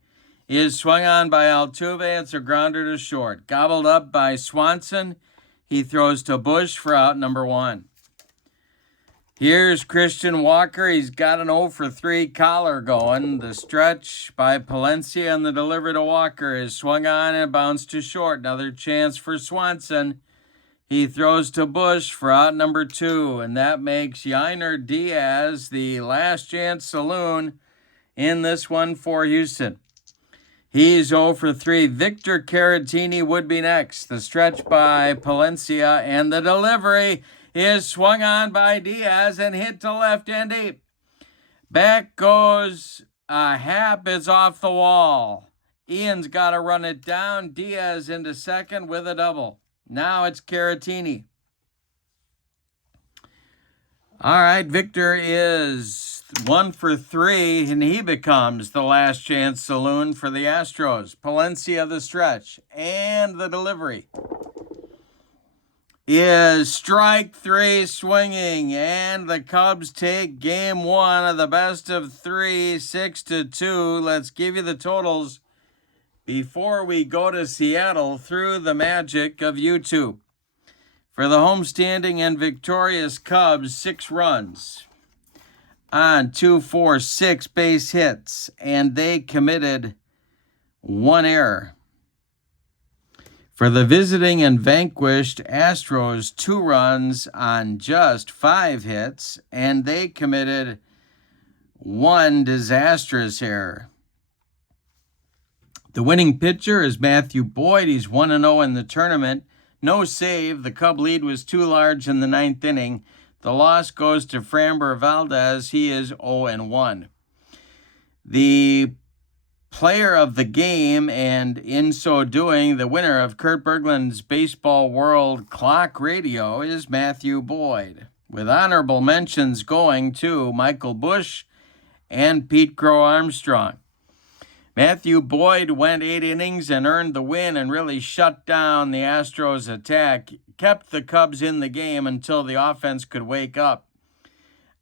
He is swung on by Altuve. It's a grounder to short. Gobbled up by Swanson. He throws to Bush for out number 1. Here's Christian Walker. He's got an 0 for 3 collar going. The stretch by Palencia and the delivery to Walker is swung on and bounced to short. Another chance for Swanson. He throws to Bush for out number 2, and that makes Yainer Diaz the last chance saloon in this one for Houston. He's 0 for 3. Victor Caratini would be next. The stretch by Palencia and the delivery is swung on by Diaz and hit to left and deep. Back goes Happ. It's off the wall. Ian's got to run it down. Diaz into second with a double. Now it's Caratini. All right, Victor is 1 for 3, and he becomes the last chance saloon for the Astros. Palencia the stretch and the delivery is strike 3 swinging, and the Cubs take game 1 of the best of 3, 6-2. Let's give you the totals before we go to Seattle through the magic of YouTube. For the homestanding and victorious Cubs, 6 runs on 2, 4, 6 base hits, and they committed 1 error. For the visiting and vanquished Astros, 2 runs on just 5 hits, and they committed 1 disastrous error. The winning pitcher is Matthew Boyd. He's 1-0 in the tournament. No save. The Cub lead was too large in the 9th inning. The loss goes to Framber Valdez. He is 0-1. The player of the game, and in so doing, the winner of Kurt Berglund's Baseball World Clock Radio, is Matthew Boyd, with honorable mentions going to Michael Bush and Pete Crow Armstrong. Matthew Boyd went 8 innings and earned the win and really shut down the Astros attack, kept the Cubs in the game until the offense could wake up.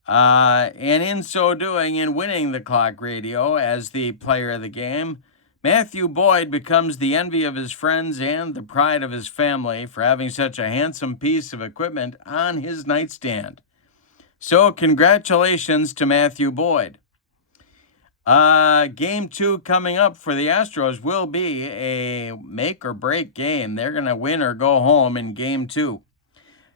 And in so doing, in winning the clock radio as the player of the game, Matthew Boyd becomes the envy of his friends and the pride of his family for having such a handsome piece of equipment on his nightstand. So congratulations to Matthew Boyd. Game 2 coming up for the Astros will be a make-or-break game. They're going to win or go home in Game 2.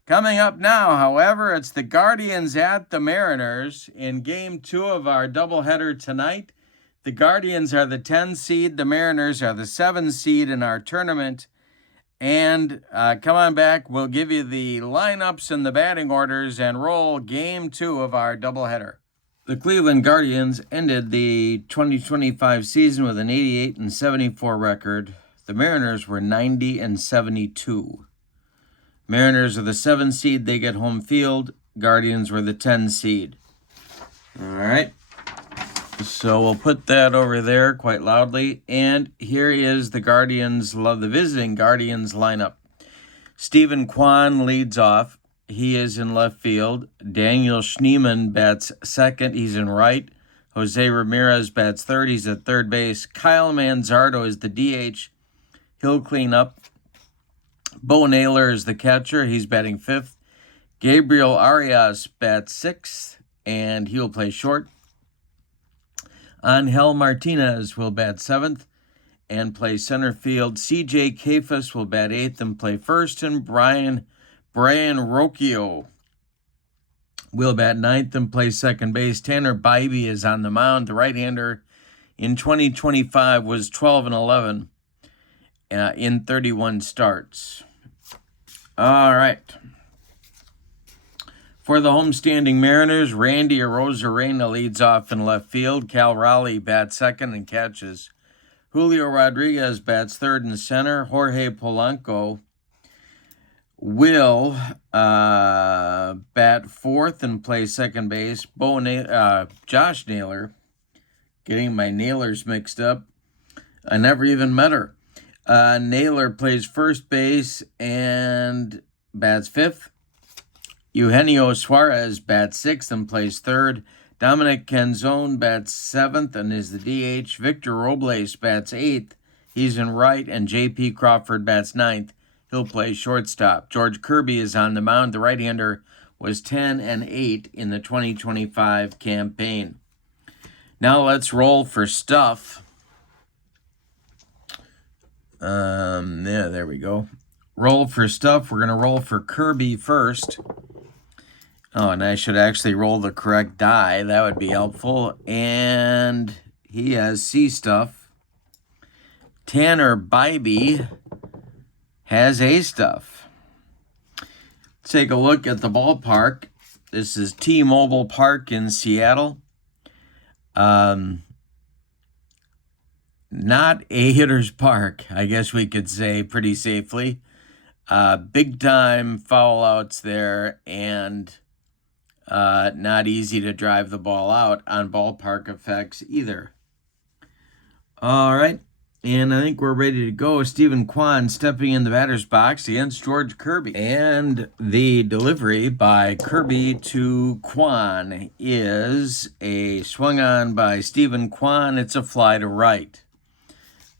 Coming up now, however, it's the Guardians at the Mariners in Game 2 of our doubleheader tonight. The Guardians are the 10 seed. The Mariners are the 7 seed in our tournament. And come on back. We'll give you the lineups and the batting orders and roll Game 2 of our doubleheader. The Cleveland Guardians ended the 2025 season with an 88-74 record. The Mariners were 90-72. Mariners are the 7 seed. They get home field. Guardians were the 10 seed. All right. So we'll put that over there quite loudly. And here is the the visiting Guardians lineup. Stephen Kwan leads off. He is in left field. Daniel Schneemann bats second. He's in right. Jose Ramirez bats third. He's at third base. Kyle Manzardo is the DH. He'll clean up. Bo Naylor is the catcher. He's batting fifth. Gabriel Arias bats sixth, and he'll play short. Angel Martinez will bat seventh and play center field. C.J. Kefas will bat eighth and play first, and Brian Rocchio will bat ninth and play second base. Tanner Bybee is on the mound. The right-hander in 2025 was 12-11 in 31 starts. All right. For the homestanding Mariners, Randy Arozarena leads off in left field. Cal Raleigh bats second and catches. Julio Rodriguez bats third and center. Jorge Polanco will bat fourth and play second base. Josh Naylor, getting my Naylors mixed up. I never even met her. Naylor plays first base and bats fifth. Eugenio Suarez bats sixth and plays third. Dominic Canzone bats seventh and is the DH. Victor Robles bats eighth. He's in right. And J.P. Crawford bats ninth. He'll play shortstop. George Kirby is on the mound. The right-hander was 10-8 in the 2025 campaign. Now let's roll for stuff. Yeah, there we go. Roll for stuff. We're going to roll for Kirby first. Oh, and I should actually roll the correct die. That would be helpful. And he has C stuff. Tanner Bybee has A stuff. Let's take a look at the ballpark. This is T-Mobile Park in Seattle. Not a hitter's park, I guess we could say pretty safely. Big time foul outs there, and not easy to drive the ball out on ballpark effects either. All right, and I think we're ready to go. Stephen Kwan stepping in the batter's box against George Kirby. And the delivery by Kirby to Kwan is a swung on by Stephen Kwan. It's a fly to right.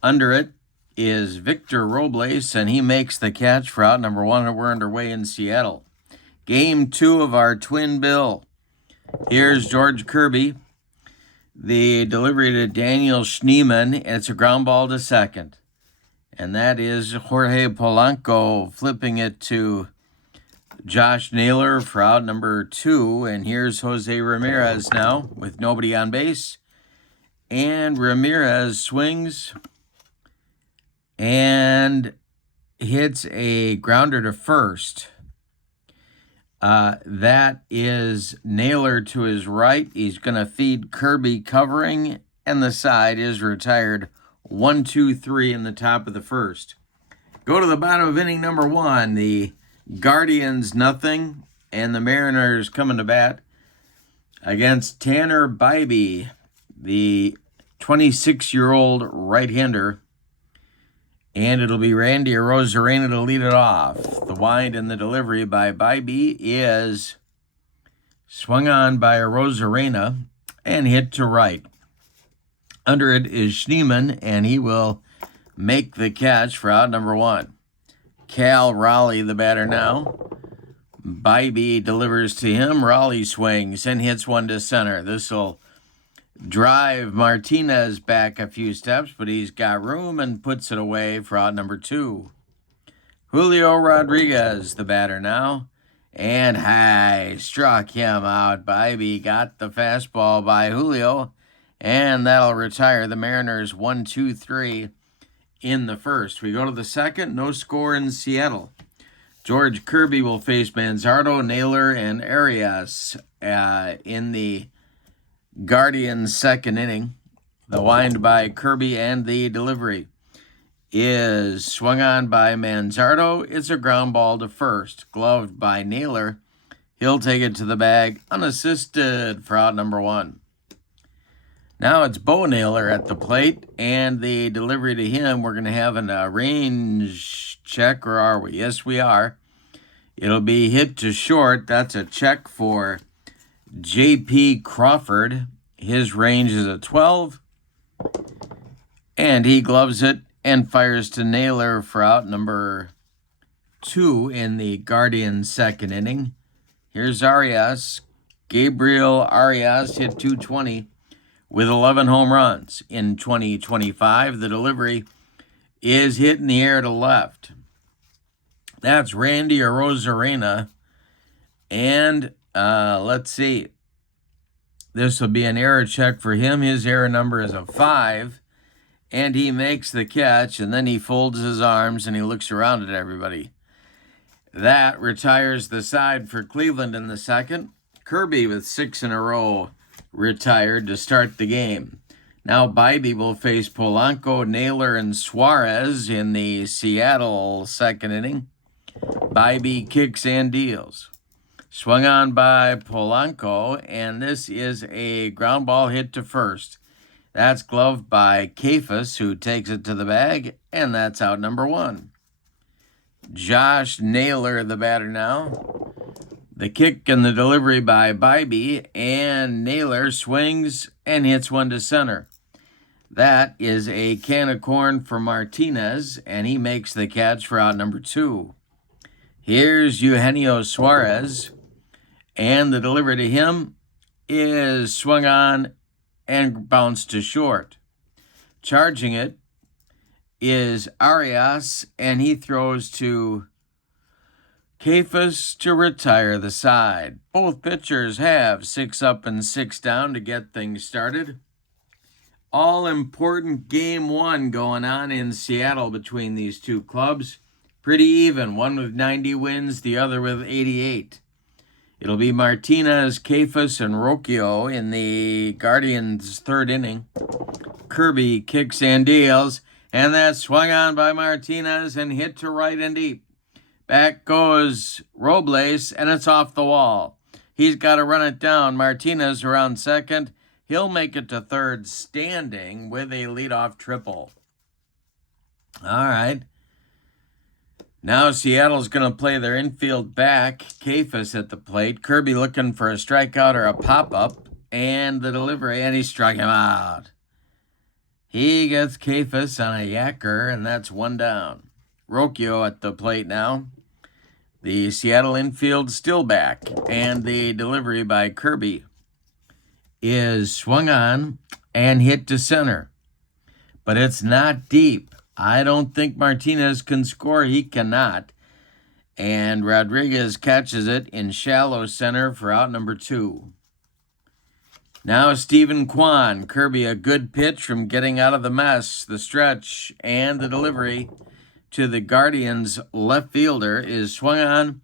Under it is Victor Robles, and he makes the catch for out number one, and we're underway in Seattle. Game 2 of our twin bill. Here's George Kirby. The delivery to Daniel Schneemann. It's a ground ball to second. And that is Jorge Polanco flipping it to Josh Naylor for out number 2. And here's Jose Ramirez now with nobody on base. And Ramirez swings and hits a grounder to first. That is Naylor to his right. He's going to feed Kirby covering, and the side is retired 1-2-3 in the top of the first. Go to the bottom of inning number 1. The Guardians nothing, and the Mariners coming to bat against Tanner Bybee, the 26-year-old right-hander. And it'll be Randy Arozarena to lead it off. The wind and the delivery by Bybee is swung on by Arozarena and hit to right. Under it is Schneemann, and he will make the catch for out number 1. Cal Raleigh, the batter now. Bybee delivers to him. Raleigh swings and hits one to center. This will drive Martinez back a few steps, but he's got room and puts it away for out number 2. Julio Rodriguez, the batter now, and high struck him out. Bybee got the fastball by Julio, and that'll retire the Mariners 1-2-3 in the first. We go to the second, no score in Seattle. George Kirby will face Manzardo, Naylor, and Arias in the Guardians' second inning. The wind by Kirby and the delivery is swung on by Manzardo. It's a ground ball to first, gloved by Naylor. He'll take it to the bag unassisted for out number 1. Now it's Bo Naylor at the plate, and the delivery to him, we're going to have a range check, or are we? Yes, we are. It'll be hit to short. That's a check for J.P. Crawford. His range is a 12, and he gloves it and fires to Naylor for out number 2 in the Guardians' second inning. Here's Arias. Gabriel Arias hit .220 with 11 home runs in 2025. The delivery is hit in the air to left. That's Randy Arozarena, and let's see. This will be an error check for him. His error number is a 5, and he makes the catch, and then he folds his arms, and he looks around at everybody. That retires the side for Cleveland in the second. Kirby with 6 in a row retired to start the game. Now Bybee will face Polanco, Naylor, and Suarez in the Seattle second inning. Bybee kicks and deals. Swung on by Polanco, and this is a ground ball hit to first. That's gloved by Kafus, who takes it to the bag, and that's out number 1. Josh Naylor, the batter now. The kick and the delivery by Bybee, and Naylor swings and hits one to center. That is a can of corn for Martinez, and he makes the catch for out number 2. Here's Eugenio Suarez, and the delivery to him is swung on and bounced to short. Charging it is Arias, and he throws to Kafus to retire the side. Both pitchers have 6 up and 6 down to get things started. All-important Game 1 going on in Seattle between these two clubs. Pretty even, one with 90 wins, the other with 88. It'll be Martinez, Kafus, and Rocchio in the Guardians' 3rd inning. Kirby kicks and deals, and that's swung on by Martinez and hit to right and deep. Back goes Robles, and it's off the wall. He's got to run it down. Martinez around second. He'll make it to third standing with a leadoff triple. All right. Now Seattle's going to play their infield back. Kafus at the plate. Kirby looking for a strikeout or a pop-up. And the delivery, and he struck him out. He gets Kafus on a yacker, and that's 1 down. Rocchio at the plate now. The Seattle infield still back, and the delivery by Kirby is swung on and hit to center. But it's not deep. I don't think Martinez can score. He cannot. And Rodriguez catches it in shallow center for out number 2. Now Stephen Kwan. Kirby, a good pitch from getting out of the mess. The stretch and the delivery to the Guardians' left fielder is swung on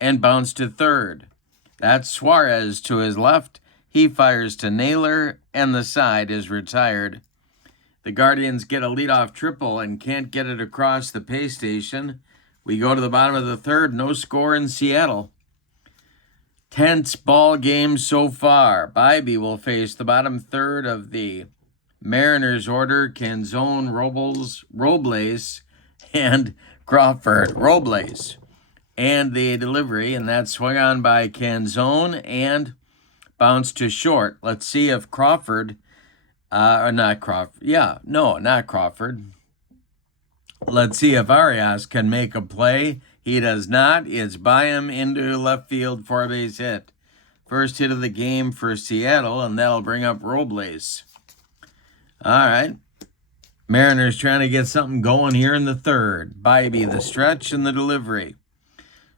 and bounced to third. That's Suarez to his left. He fires to Naylor, and the side is retired. The Guardians get a leadoff triple and can't get it across the pay station. We go to the bottom of the 3rd. No score in Seattle. Tense ball game so far. Bybee will face the bottom 3rd of the Mariners order. Canzone, Robles, and Crawford. Robles. And the delivery, and that's swung on by Canzone and bounced to short. Let's see if Crawford, not Crawford. Yeah, no, not Crawford. Let's see if Arias can make a play. He does not. It's by him into left field for a base hit. First hit of the game for Seattle, and that'll bring up Robles. All right. Mariners trying to get something going here in the 3rd. Bybee, the stretch and the delivery.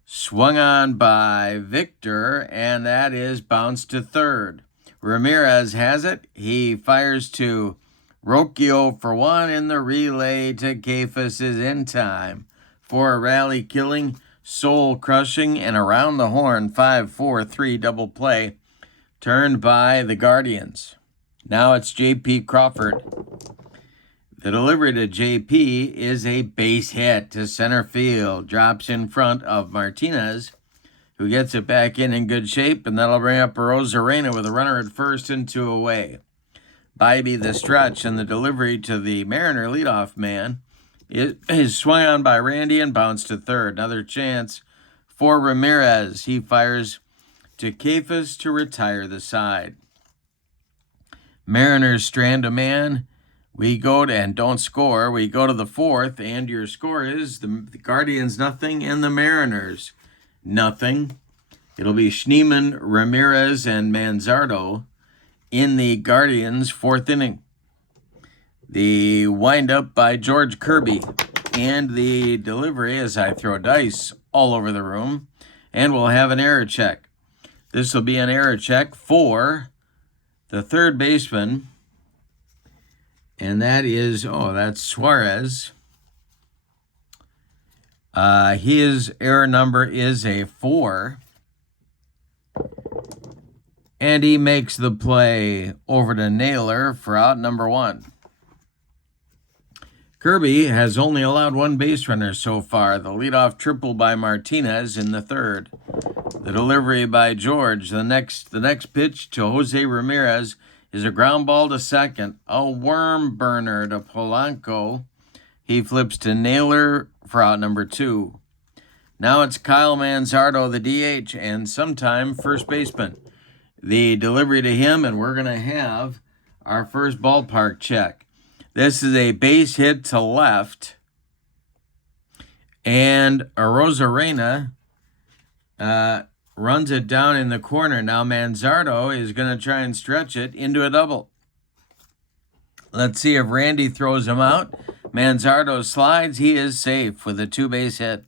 Swung on by Victor, and that is bounced to third. Ramirez has it. He fires to Rocchio for 1, and the relay to Kafus is in time for a rally-killing, soul-crushing, and around the horn 5-4-3 double play turned by the Guardians. Now it's J.P. Crawford. The delivery to J.P. is a base hit to center field. Drops in front of Martinez, who gets it back in good shape, and that'll bring up Rosarena with a runner at first and 2 away. Bybee, the stretch, and the delivery to the Mariner leadoff man is swung on by Randy and bounced to third. Another chance for Ramirez. He fires to Kafus to retire the side. Mariners strand a man. We go to, and don't score. We go to the 4th, and your score is the Guardians 0 and the Mariners 0. It'll be Schneemann, Ramirez, and Manzardo in the Guardians' 4th inning. The windup by George Kirby, and the delivery as I throw dice all over the room, and we'll have an error check. This will be an error check for the 3rd baseman, and that is, that's Suarez. His error number is a 4. And he makes the play over to Naylor for out number 1. Kirby has only allowed one base runner so far. The leadoff triple by Martinez in the third. The delivery by George. The next pitch to Jose Ramirez is a ground ball to second. A worm burner to Polanco. He flips to Naylor for out number 2. Now it's Kyle Manzardo, the DH, and sometime first baseman. The delivery to him, and we're going to have our first ballpark check. This is a base hit to left, and Arozarena runs it down in the corner. Now Manzardo is going to try and stretch it into a double. Let's see if Randy throws him out. Manzardo slides. He is safe with a 2-base hit.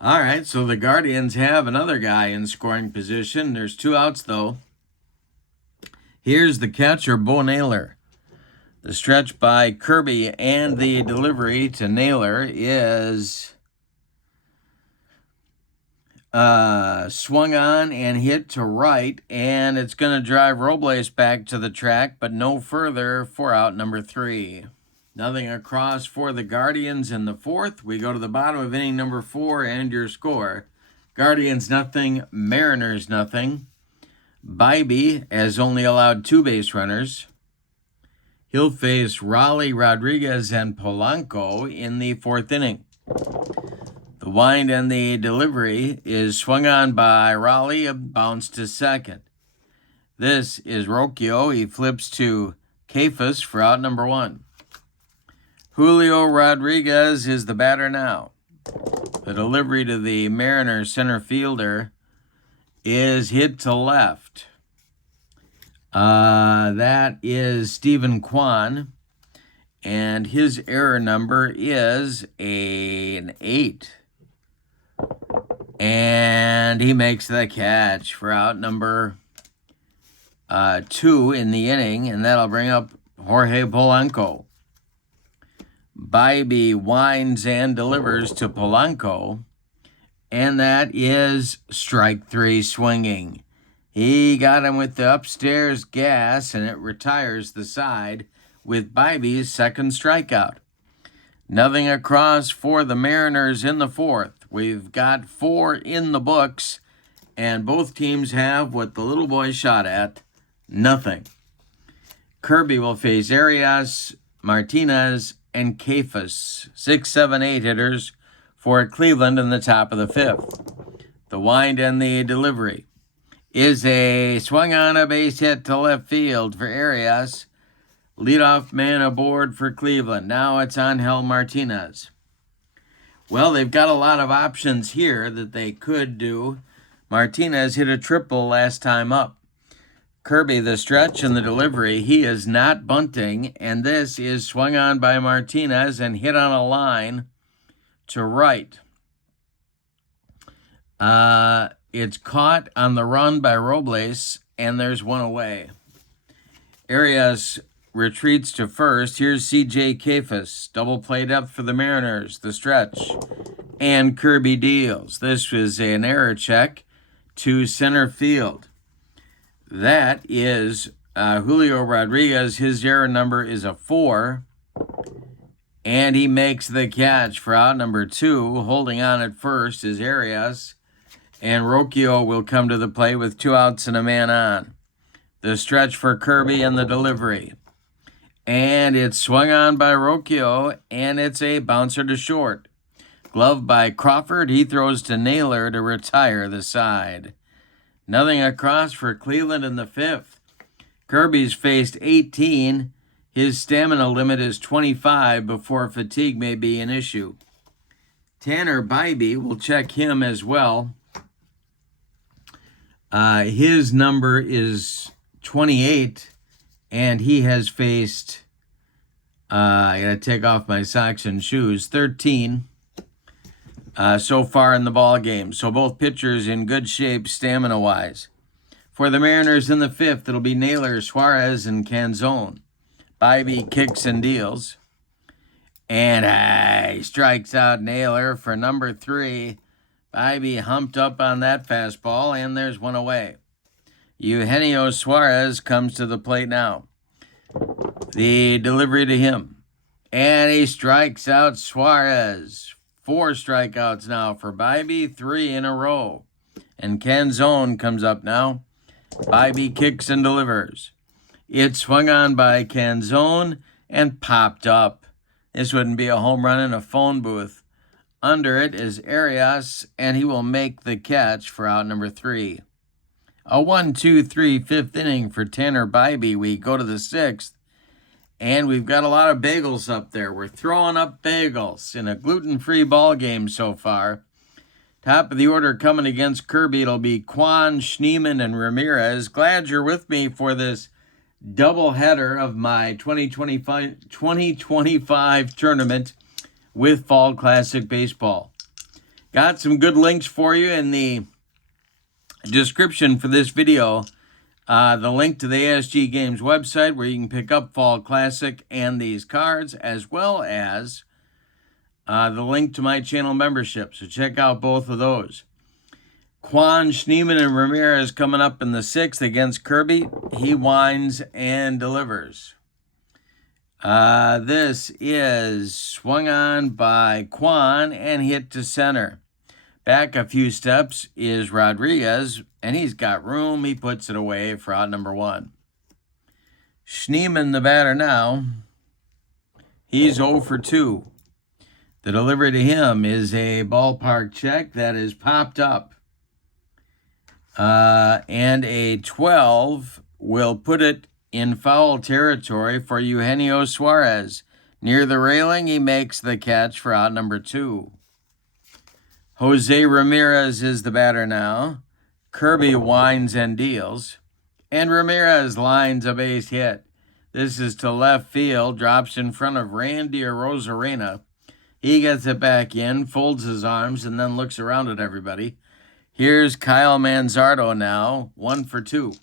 All right, so the Guardians have another guy in scoring position. There's 2 outs, though. Here's the catcher, Bo Naylor. The stretch by Kirby and the delivery to Naylor is swung on and hit to right, and it's going to drive Robles back to the track, but no further for out number 3. Nothing across for the Guardians in the 4th. We go to the bottom of inning number 4 and your score. Guardians nothing, Mariners nothing. Bybee has only allowed 2 base runners. He'll face Raleigh, Rodriguez, and Polanco in the 4th inning. The wind and the delivery is swung on by Raleigh, a bounce to second. This is Rocchio. He flips to Cephas for out number 1. Julio Rodriguez is the batter now. The delivery to the Mariners center fielder is hit to left. That is Stephen Kwan, and his error number is an 8. And he makes the catch for out number 2 in the inning, and that'll bring up Jorge Polanco. Bybee winds and delivers to Polanco, and that is strike 3 swinging. He got him with the upstairs gas, and it retires the side with Bybee's second strikeout. Nothing across for the Mariners in the 4th. We've got 4 in the books, and both teams have what the little boy shot at, nothing. Kirby will face Arias, Martinez, and Cephas, 6, 7, 8 hitters for Cleveland in the top of the 5th. The wind and the delivery is a swung on a base hit to left field for Arias. Leadoff man aboard for Cleveland. Now it's Angel Martinez. Well, they've got a lot of options here that they could do. Martinez hit a triple last time up. Kirby, the stretch and the delivery, he is not bunting, and this is swung on by Martinez and hit on a line to right. It's caught on the run by Robles, and there's 1 away. Arias retreats to first. Here's C.J. Cephas. Double play depth for the Mariners. The stretch. And Kirby deals. This was an error check to center field. That is Julio Rodriguez. His error number is a 4. And he makes the catch for out number 2. Holding on at first is Arias. And Rocchio will come to the plate with 2 outs and a man on. The stretch for Kirby and the delivery. And it's swung on by Rocchio, and it's a bouncer to short. Glove by Crawford. He throws to Naylor to retire the side. Nothing across for Cleveland in the 5th. Kirby's faced 18. His stamina limit is 25 before fatigue may be an issue. Tanner Bybee will check him as well. His number is 28, and he has faced, I got to take off my socks and shoes, 13 so far in the ball game. So both pitchers in good shape stamina-wise. For the Mariners in the 5th, it'll be Naylor, Suarez, and Canzone. Bybee kicks and deals. And he strikes out Naylor for number 3. Bybee humped up on that fastball, and there's 1 away. Eugenio Suarez comes to the plate now. The delivery to him. And he strikes out Suarez. 4 strikeouts now for Bybee, 3 in a row. And Canzone comes up now. Bybee kicks and delivers. It's swung on by Canzone and popped up. This wouldn't be a home run in a phone booth. Under it is Arias, and he will make the catch for out number 3. A 1-2-3 fifth inning for Tanner Bybee. We go to the 6th, and we've got a lot of bagels up there. We're throwing up bagels in a gluten-free ball game so far. Top of the order coming against Kirby, it'll be Kwan, Schneemann, and Ramirez. Glad you're with me for this doubleheader of my 2025 tournament with Fall Classic Baseball. Got some good links for you in the description for this video. The link to the ASG Games website where you can pick up Fall Classic and these cards, as well as the link to my channel membership. So check out both of those. Kwan, Schneemann, and Ramirez coming up in the 6th against Kirby. He winds and delivers. This is swung on by Kwan and hit to center. Back a few steps is Rodriguez, and he's got room. He puts it away for out number 1. Schneemann, the batter now. He's 0 for 2. The delivery to him is a ballpark check that is popped up. And a 12 will put it in foul territory for Eugenio Suarez. Near the railing, he makes the catch for out number 2. Jose Ramirez is the batter now. Kirby winds and deals. And Ramirez lines a base hit. This is to left field, drops in front of Randy Arozarena. He gets it back in, folds his arms, and then looks around at everybody. Here's Kyle Manzardo now, 1 for 2.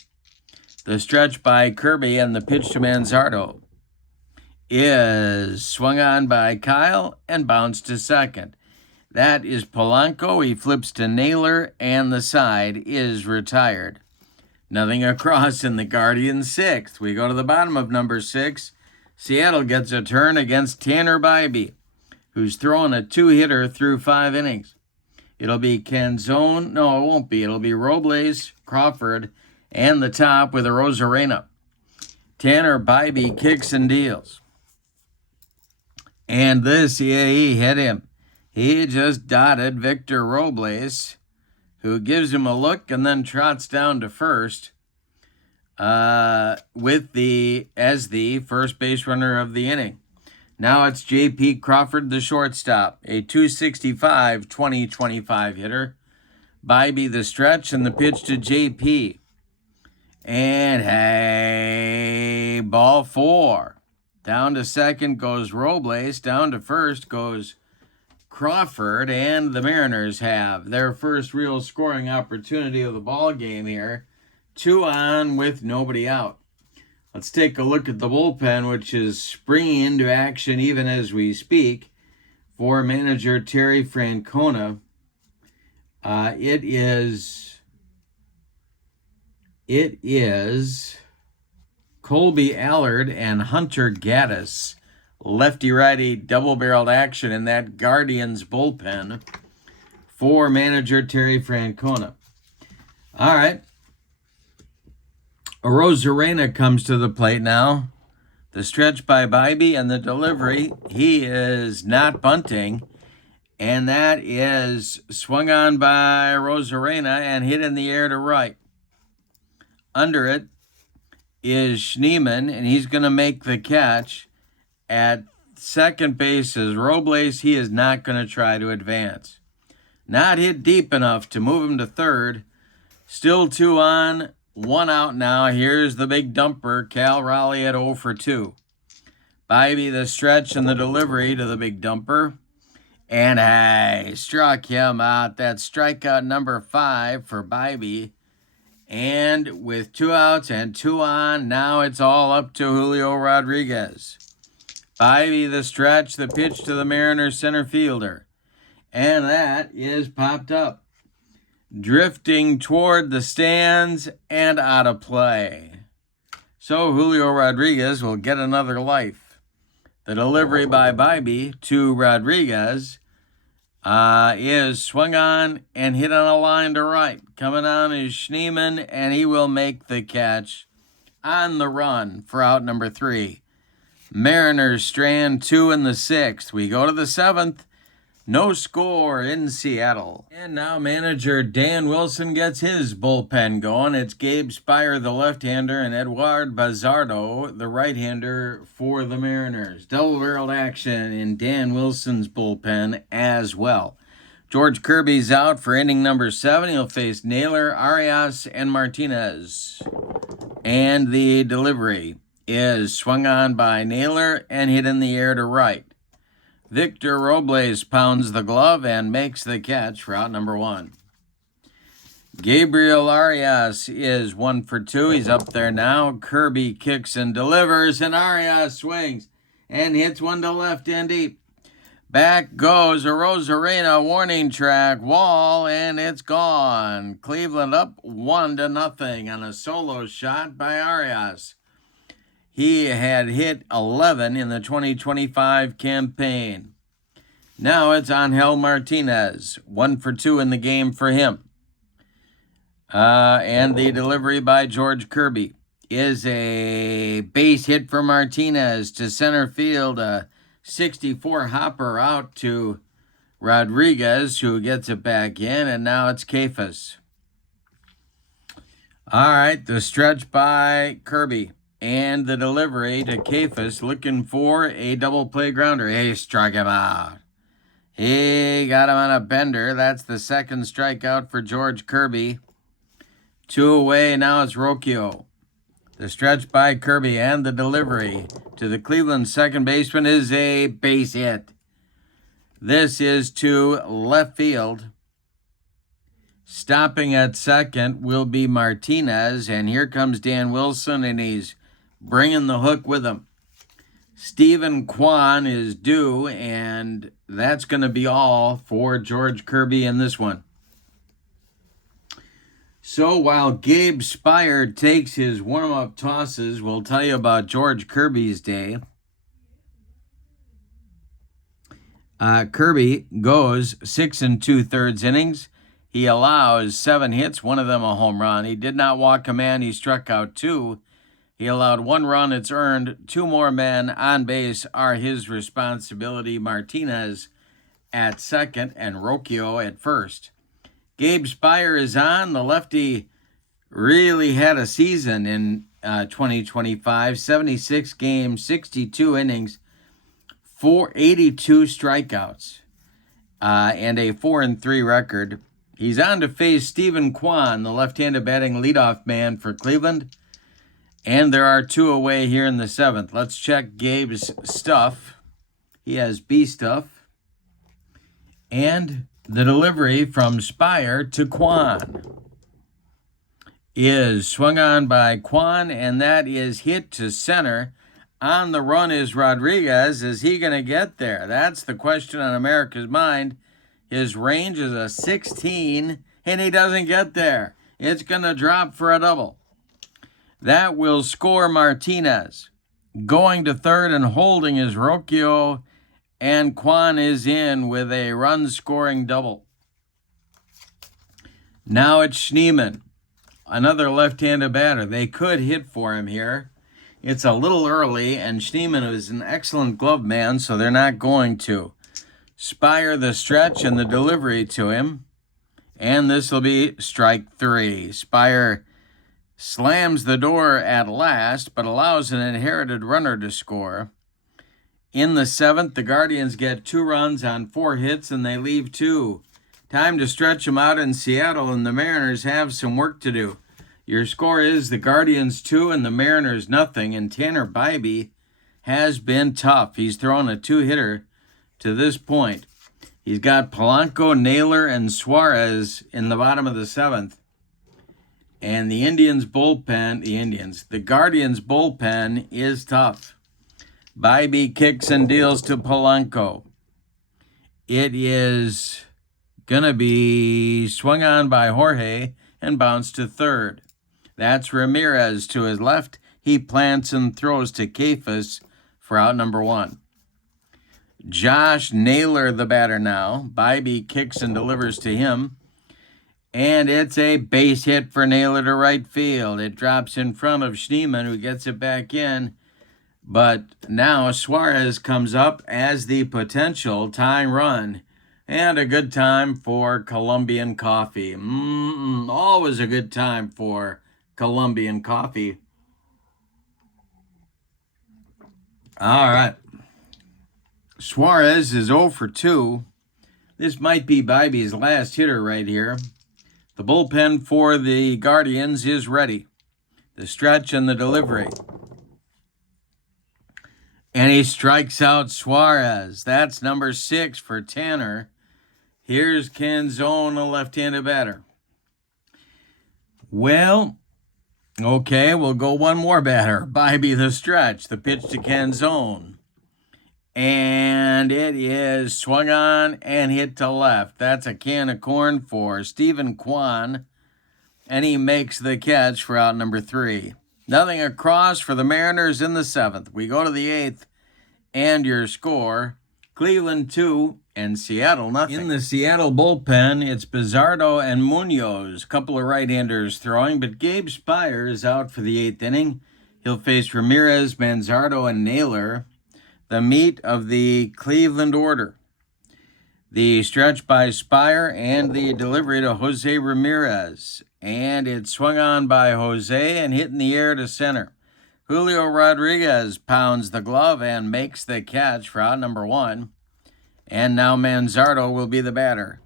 The stretch by Kirby and the pitch to Manzardo is swung on by Kyle and bounced to second. That is Polanco. He flips to Naylor, and the side is retired. Nothing across in the Guardians 6th. We go to the bottom of number 6. Seattle gets a turn against Tanner Bybee, who's throwing a 2-hitter through 5 innings. It'll be Canzone. No, it won't be. It'll be Robles, Crawford, and the top with a Arozarena. Tanner Bybee kicks and deals. And this, he hit him. He just dotted Victor Robles, who gives him a look and then trots down to first with as the first base runner of the inning. Now it's J.P. Crawford, the shortstop, a 265, 20-25 hitter. Bybee the stretch and the pitch to J.P. And hey, ball 4. Down to second goes Robles. Down to first goes Crawford. And the Mariners have their first real scoring opportunity of the ball game here. 2 on with nobody out. Let's take a look at the bullpen, which is springing into action even as we speak for manager Terry Francona. It is Colby Allard and Hunter Gaddis. Lefty-righty double-barreled action in that Guardians bullpen for manager Terry Francona. All right. Arozarena comes to the plate now. The stretch by Bybee and the delivery. He is not bunting. And that is swung on by Arozarena and hit in the air to right. Under it is Schneemann, and he's going to make the catch. At second base is Robles. He is not going to try to advance. Not hit deep enough to move him to third. Still 2 on. 1 out now. Here's the big dumper, Cal Raleigh at 0 for 2. Bybee the stretch and the delivery to the big dumper. And hey, struck him out. That's strikeout number 5 for Bybee. And with 2 outs and 2 on, now it's all up to Julio Rodriguez. Bybee the stretch, the pitch to the Mariners center fielder. And that is popped up. Drifting toward the stands and out of play. So Julio Rodriguez will get another life. The delivery by Bybee to Rodriguez is swung on and hit on a line to right. Coming on is Schneemann, and he will make the catch on the run for out number 3. Mariners strand 2 in the 6th. We go to the 7th. No score in Seattle. And now manager Dan Wilson gets his bullpen going. It's Gabe Spire, the left-hander, and Eduard Bazardo, the right-hander for the Mariners. Double-barreled action in Dan Wilson's bullpen as well. George Kirby's out for inning number 7. He'll face Naylor, Arias, and Martinez. And the delivery is swung on by Naylor and hit in the air to right. Victor Robles pounds the glove and makes the catch for out number 1. Gabriel Arias is 1 for 2. He's up there now. Kirby kicks and delivers, and Arias swings and hits one to left and deep. Back goes a Rosarena warning track wall, and it's gone. Cleveland up 1-0 on a solo shot by Arias. He had hit 11 in the 2025 campaign. Now it's Angel Martinez. 1 for 2 in the game for him. And the delivery by George Kirby is a base hit for Martinez to center field. A 64 hopper out to Rodriguez, who gets it back in, and now it's Cephas. All right, the stretch by Kirby. And the delivery to Cephas, looking for a double play grounder. He struck him out. He got him on a bender. That's the second strikeout for George Kirby. 2 away, now it's Rocchio. The stretch by Kirby and the delivery to the Cleveland second baseman is a base hit. This is to left field. Stopping at second will be Martinez, and here comes Dan Wilson, and he's bringing the hook with him. Stephen Kwan is due, and that's going to be all for George Kirby in this one. So while Gabe Spire takes his warm-up tosses, we'll tell you about George Kirby's day. Kirby goes 6 2/3 innings. He allows 7 hits, one of them a home run. He did not walk a man. He struck out 2. He allowed 1 run. It's earned. 2 more men on base are his responsibility. Martinez at second and Rocchio at first. Gabe Spire is on. The lefty really had a season in 2025. 76 games, 62 innings, 482 strikeouts, and a 4-3 record. He's on to face Stephen Kwan, the left-handed batting leadoff man for Cleveland. And there are 2 away here in the 7th. Let's check Gabe's stuff. He has B stuff. And the delivery from Spire to Kwan is swung on by Kwan, and that is hit to center. On the run is Rodriguez. Is he going to get there? That's the question on America's mind. His range is a 16, and he doesn't get there. It's going to drop for a double. That will score Martinez. Going to third and holding is Rocchio, and Kwan is in with a run-scoring double. Now it's Schneemann, another left-handed batter. They could hit for him here. It's a little early, and Schneemann is an excellent glove man, so they're not going to. Spire the stretch and the delivery to him, and this will be strike 3. Spire slams the door at last, but allows an inherited runner to score. In the 7th, the Guardians get 2 runs on 4 hits, and they leave 2. Time to stretch them out in Seattle, and the Mariners have some work to do. Your score is the Guardians 2 and the Mariners nothing, and Tanner Bybee has been tough. He's thrown a 2-hitter to this point. He's got Polanco, Naylor, and Suarez in the bottom of the 7th. And the Guardians bullpen is tough. Bybee kicks and deals to Polanco. It is going to be swung on by Jorge and bounced to third. That's Ramirez to his left. He plants and throws to Cephas for out number 1. Josh Naylor, the batter now. Bybee kicks and delivers to him. And it's a base hit for Naylor to right field. It drops in front of Schneemann, who gets it back in. But now Suarez comes up as the potential tying run. And a good time for Colombian coffee. Always a good time for Colombian coffee. All right. Suarez is 0 for 2. This might be Bybee's last hitter right here. The bullpen for the Guardians is ready. The stretch and the delivery. And he strikes out Suarez. That's number 6 for Tanner. Here's Canzone, a left-handed batter. Well, okay, we'll go one more batter. Bybee the stretch. The pitch to Canzone. And it is swung on and hit to left. That's a can of corn for Stephen Kwan. And he makes the catch for out number 3. Nothing across for the Mariners in the 7th. We go to the 8th. And your score, Cleveland 2 and Seattle nothing. In the Seattle bullpen, it's Bizardo and Munoz. A couple of right-handers throwing, but Gabe Spire is out for the 8th inning. He'll face Ramirez, Manzardo, and Naylor. The meat of the Cleveland order. The stretch by Spire and the delivery to Jose Ramirez. And it's swung on by Jose and hit in the air to center. Julio Rodriguez pounds the glove and makes the catch for out number 1. And now Manzardo will be the batter.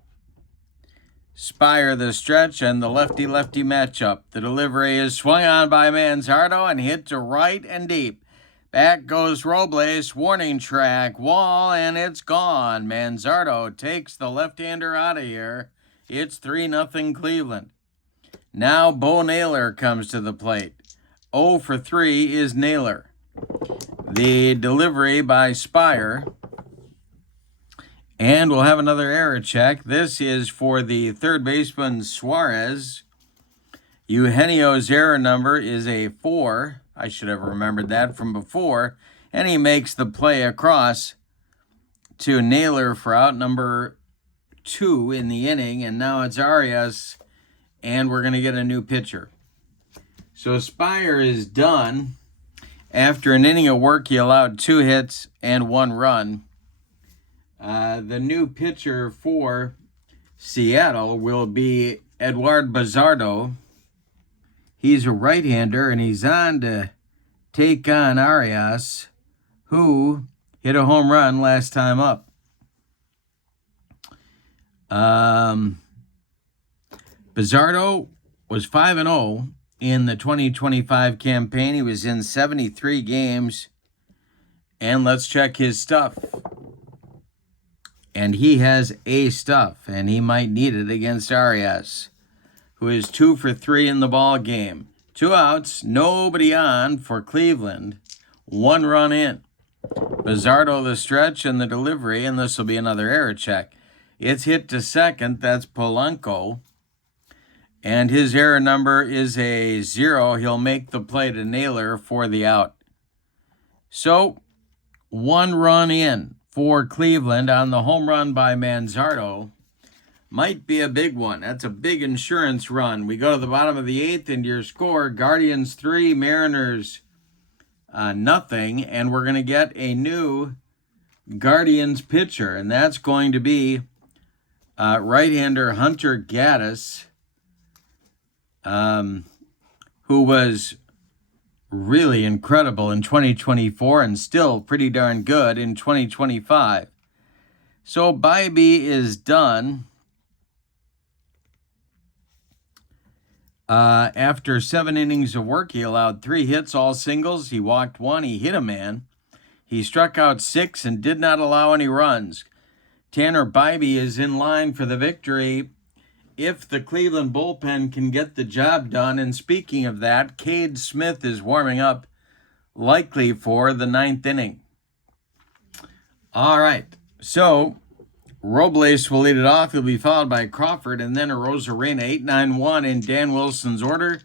Spire the stretch and the lefty-lefty matchup. The delivery is swung on by Manzardo and hit to right and deep. Back goes Robles, warning track, wall, and it's gone. Manzardo takes the left-hander out of here. It's 3-0 Cleveland. Now Bo Naylor comes to the plate. 0 for 3 is Naylor. The delivery by Spire. And we'll have another error check. This is for the third baseman, Suarez. Eugenio's error number is a 4. I should have remembered that from before. And he makes the play across to Naylor for out number 2 in the inning. And now it's Arias, and we're going to get a new pitcher. So Spire is done. After an inning of work, he allowed 2 hits and 1 run. The new pitcher for Seattle will be Eduard Bizardo. He's a right-hander, and he's on to take on Arias, who hit a home run last time up. Bizardo was 5-0 in the 2025 campaign. He was in 73 games. And let's check his stuff. And he has A stuff, and he might need it against Arias, who is 2 for 3 in the ball game. 2 outs, nobody on for Cleveland. 1 run in. Bizardo the stretch and the delivery, and this will be another error check. It's hit to second, that's Polanco. And his error number is a 0. He'll make the play to Naylor for the out. So, 1 run in for Cleveland on the home run by Manzardo. Might be a big one. That's a big insurance run. We go to the bottom of the 8th, and your score, Guardians 3, Mariners nothing. And we're going to get a new Guardians pitcher, and that's going to be right-hander Hunter Gaddis, who was really incredible in 2024 and still pretty darn good in 2025. So Bybee is done. After 7 innings of work, he allowed 3 hits, all singles. He walked 1. He hit a man. He struck out 6 and did not allow any runs. Tanner Bybee is in line for the victory if the Cleveland bullpen can get the job done. And speaking of that, Cade Smith is warming up, likely for the 9th inning. All right, so Robles will lead it off. He'll be followed by Crawford, and then Arozarena, 8-9-1 in Dan Wilson's order.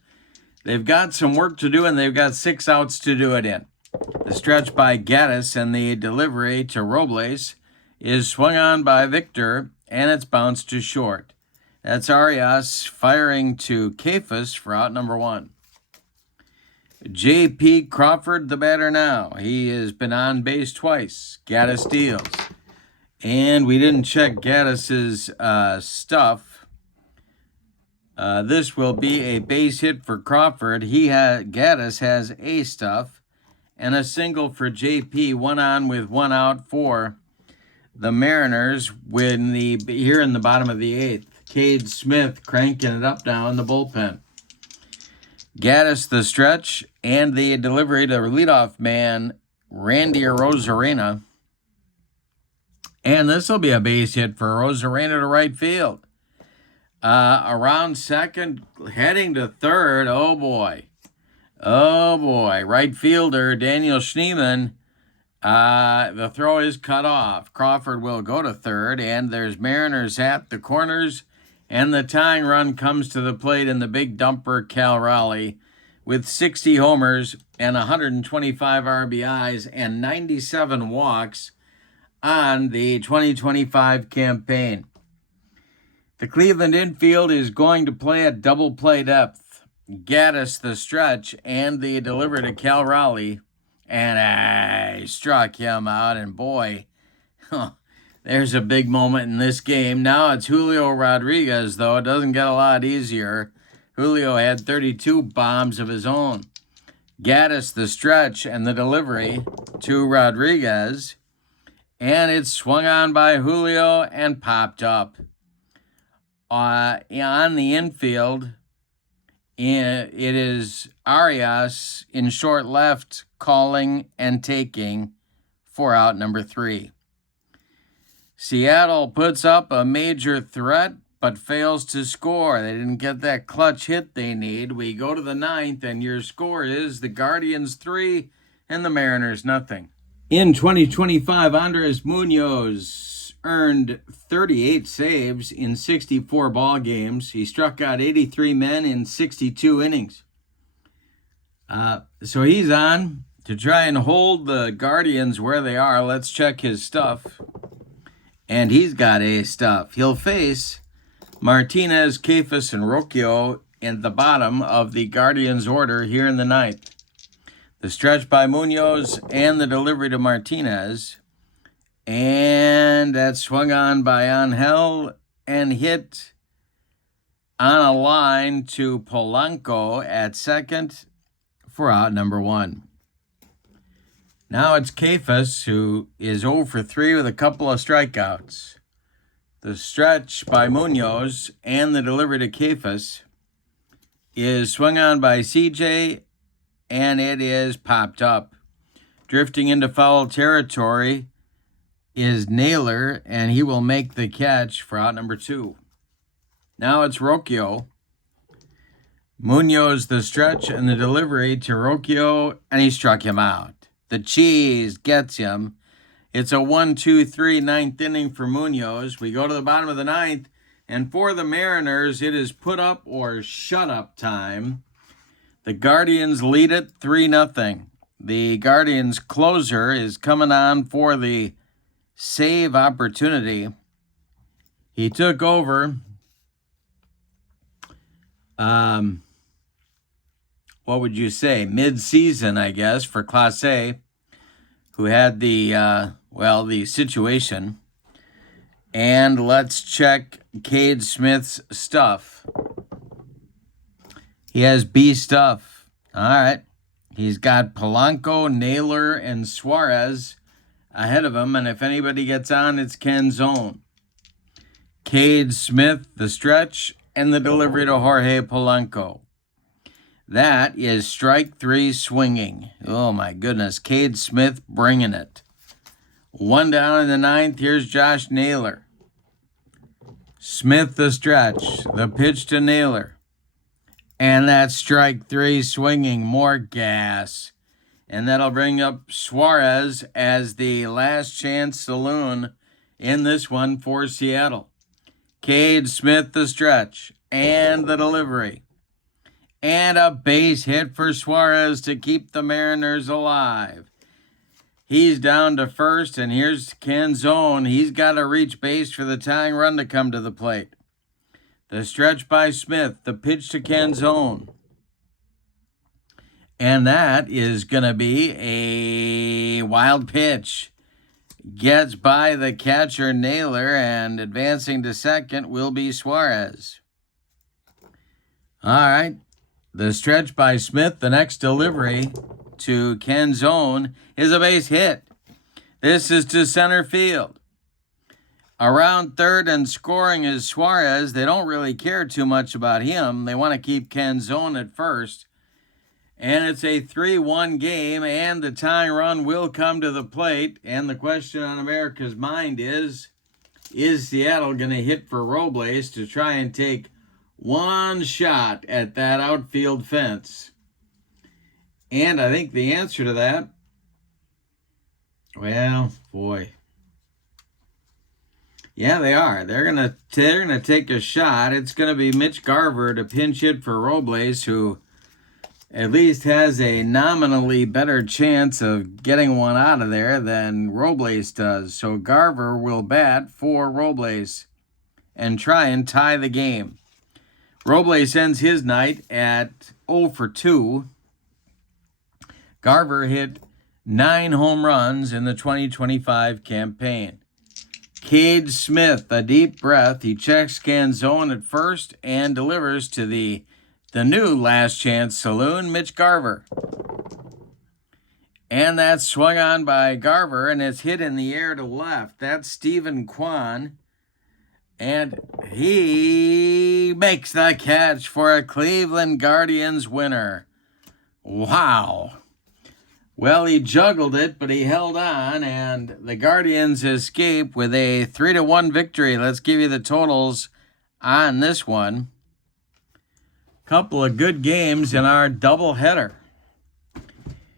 They've got some work to do, and they've got 6 outs to do it in. The stretch by Gaddis and the delivery to Robles. is swung on by Victor, and it's bounced to short. That's Arias firing to Kefis for out number 1. J.P. Crawford, the batter now. He has been on base twice. Gaddis deals. And we didn't check Gaddis's stuff. This will be a base hit for Crawford. Gaddis has a stuff. And a single for J.P. 1 on with 1 out for the Mariners here in the bottom of the 8th. Cade Smith cranking it up now in the bullpen. Gaddis the stretch and the delivery to leadoff man Randy Arozarena. And this will be a base hit for Arozarena to right field. Around second, heading to third. Oh boy. Right fielder Daniel Schneemann. The throw is cut off. Crawford will go to third, and there's Mariners at the corners. And the tying run comes to the plate in the big dumper Cal Raleigh with 60 homers and 125 RBIs and 97 walks on the 2025 campaign. The Cleveland infield is going to play at double play depth. Gaddis the stretch and the delivery to Cal Raleigh. And I struck him out, and boy, there's a big moment in this game. Now it's Julio Rodriguez, though. It doesn't get a lot easier. Julio had 32 bombs of his own. Gaddis the stretch and the delivery to Rodriguez. And it's swung on by Julio and popped up. On the infield, it is Arias in short left calling and taking for out number 3. Seattle puts up a major threat, but fails to score. They didn't get that clutch hit they need. We go to the 9th, and your score is the Guardians 3 and the Mariners nothing. In 2025, Andres Munoz earned 38 saves in 64 ball games. He struck out 83 men in 62 innings. So he's on to try and hold the Guardians where they are. Let's check his stuff. And he's got A stuff. He'll face Martinez, Kefis, and Rocchio in the bottom of the Guardians order here in the 9th. The stretch by Munoz and the delivery to Martinez. And that's swung on by Angel and hit on a line to Polanco at second for out number 1. Now it's Kefis, who is 0 for 3 with a couple of strikeouts. The stretch by Munoz and the delivery to Kefis is swung on by CJ, and it is popped up. Drifting into foul territory is Naylor, and he will make the catch for out number 2. Now it's Rocchio. Munoz the stretch and the delivery to Rocchio, and he struck him out. The cheese gets him. It's a 1-2-3 9th inning for Munoz. We go to the bottom of the 9th, and for the Mariners, it is put up or shut up time. The Guardians lead it 3-0. The Guardians closer is coming on for the save opportunity. He took over. What would you say? Mid-season, I guess, for Class A, who had the situation. And let's check Cade Smith's stuff. He has B stuff. All right. He's got Polanco, Naylor, and Suarez ahead of him. And if anybody gets on, it's Canzone. Cade Smith, the stretch, and the delivery to Jorge Polanco. That is strike 3 swinging. Oh, my goodness. Cade Smith bringing it. 1 down in the 9th. Here's Josh Naylor. Smith the stretch. The pitch to Naylor. And that's strike 3 swinging. More gas. And that'll bring up Suarez as the last chance saloon in this one for Seattle. Cade Smith the stretch. And the delivery. And a base hit for Suarez to keep the Mariners alive. He's down to first, and here's Canzone. He's got to reach base for the tying run to come to the plate. The stretch by Smith, the pitch to Canzone. And that is going to be a wild pitch. Gets by the catcher Naylor, and advancing to second will be Suarez. All right. The stretch by Smith, the next delivery to Canzone is a base hit. This is to center field. Around third and scoring is Suarez. They don't really care too much about him. They want to keep Canzone at first. And it's a 3-1 game, and the tying run will come to the plate. And the question on America's mind is Seattle going to hit for Robles to try and take one shot at that outfield fence? And I think the answer to that, well, boy. Yeah, they are. They're gonna take a shot. It's gonna be Mitch Garver to pinch hit for Robles, who at least has a nominally better chance of getting one out of there than Robles does. So Garver will bat for Robles and try and tie the game. Robles ends his night at 0 for 2. Garver hit 9 home runs in the 2025 campaign. Cade Smith, a deep breath. He checks Canzone at first and delivers to the new last chance saloon, Mitch Garver. And that's swung on by Garver, and it's hit in the air to left. That's Stephen Kwan. And he makes the catch for a Cleveland Guardians winner. Wow. Well, he juggled it, but he held on, and the Guardians escape with a 3-1 victory. Let's give you the totals on this one. Couple of good games in our doubleheader.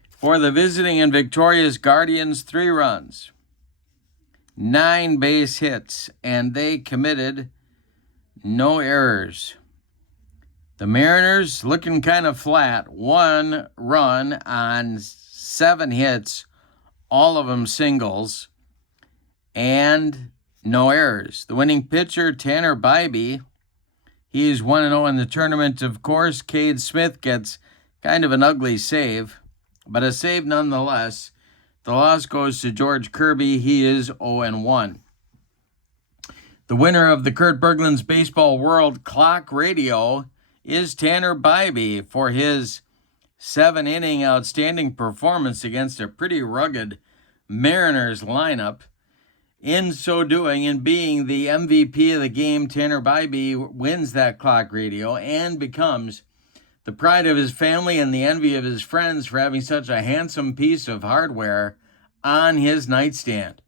For the visiting and victorious Guardians, 3 runs, 9 base hits, and they committed no errors. The Mariners looking kind of flat. 1 run on 7 hits, all of them singles, and no errors. The winning pitcher, Tanner Bybee, he's 1-0 in the tournament. Of course, Cade Smith gets kind of an ugly save, but a save nonetheless. The loss goes to George Kirby. He is 0-1. The winner of the Kurt Berglund's Baseball World Clock Radio is Tanner Bybee for his 7-inning outstanding performance against a pretty rugged Mariners lineup. In so doing, and being the MVP of the game, Tanner Bybee wins that clock radio and becomes the pride of his family and the envy of his friends for having such a handsome piece of hardware on his nightstand.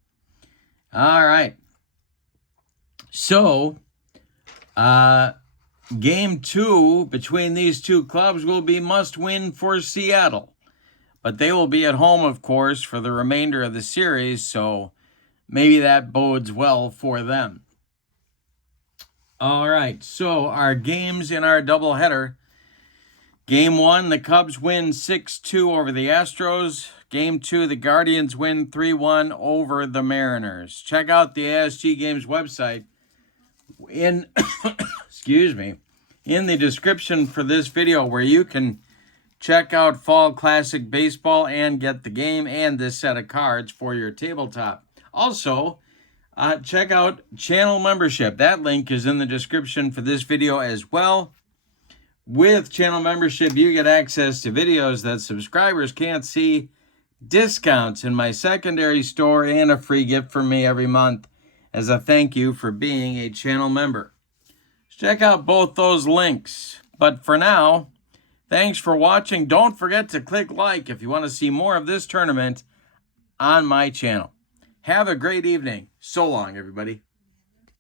All right. So, Game 2 between these two clubs will be must-win for Seattle. But they will be at home, of course, for the remainder of the series, so maybe that bodes well for them. All right, so our games in our doubleheader. Game 1, the Cubs win 6-2 over the Astros. Game 2, the Guardians win 3-1 over the Mariners. Check out the ASG Games website in in the description for this video, where you can check out Fall Classic Baseball and get the game and this set of cards for your tabletop. Also, check out channel membership. That link is in the description for this video as well. With channel membership, you get access to videos that subscribers can't see, discounts in my secondary store, and a free gift from me every month as a thank you for being a channel member. Check out both those links. But for now, thanks for watching. Don't forget to click like if you want to see more of this tournament on my channel. Have a great evening. So long, everybody.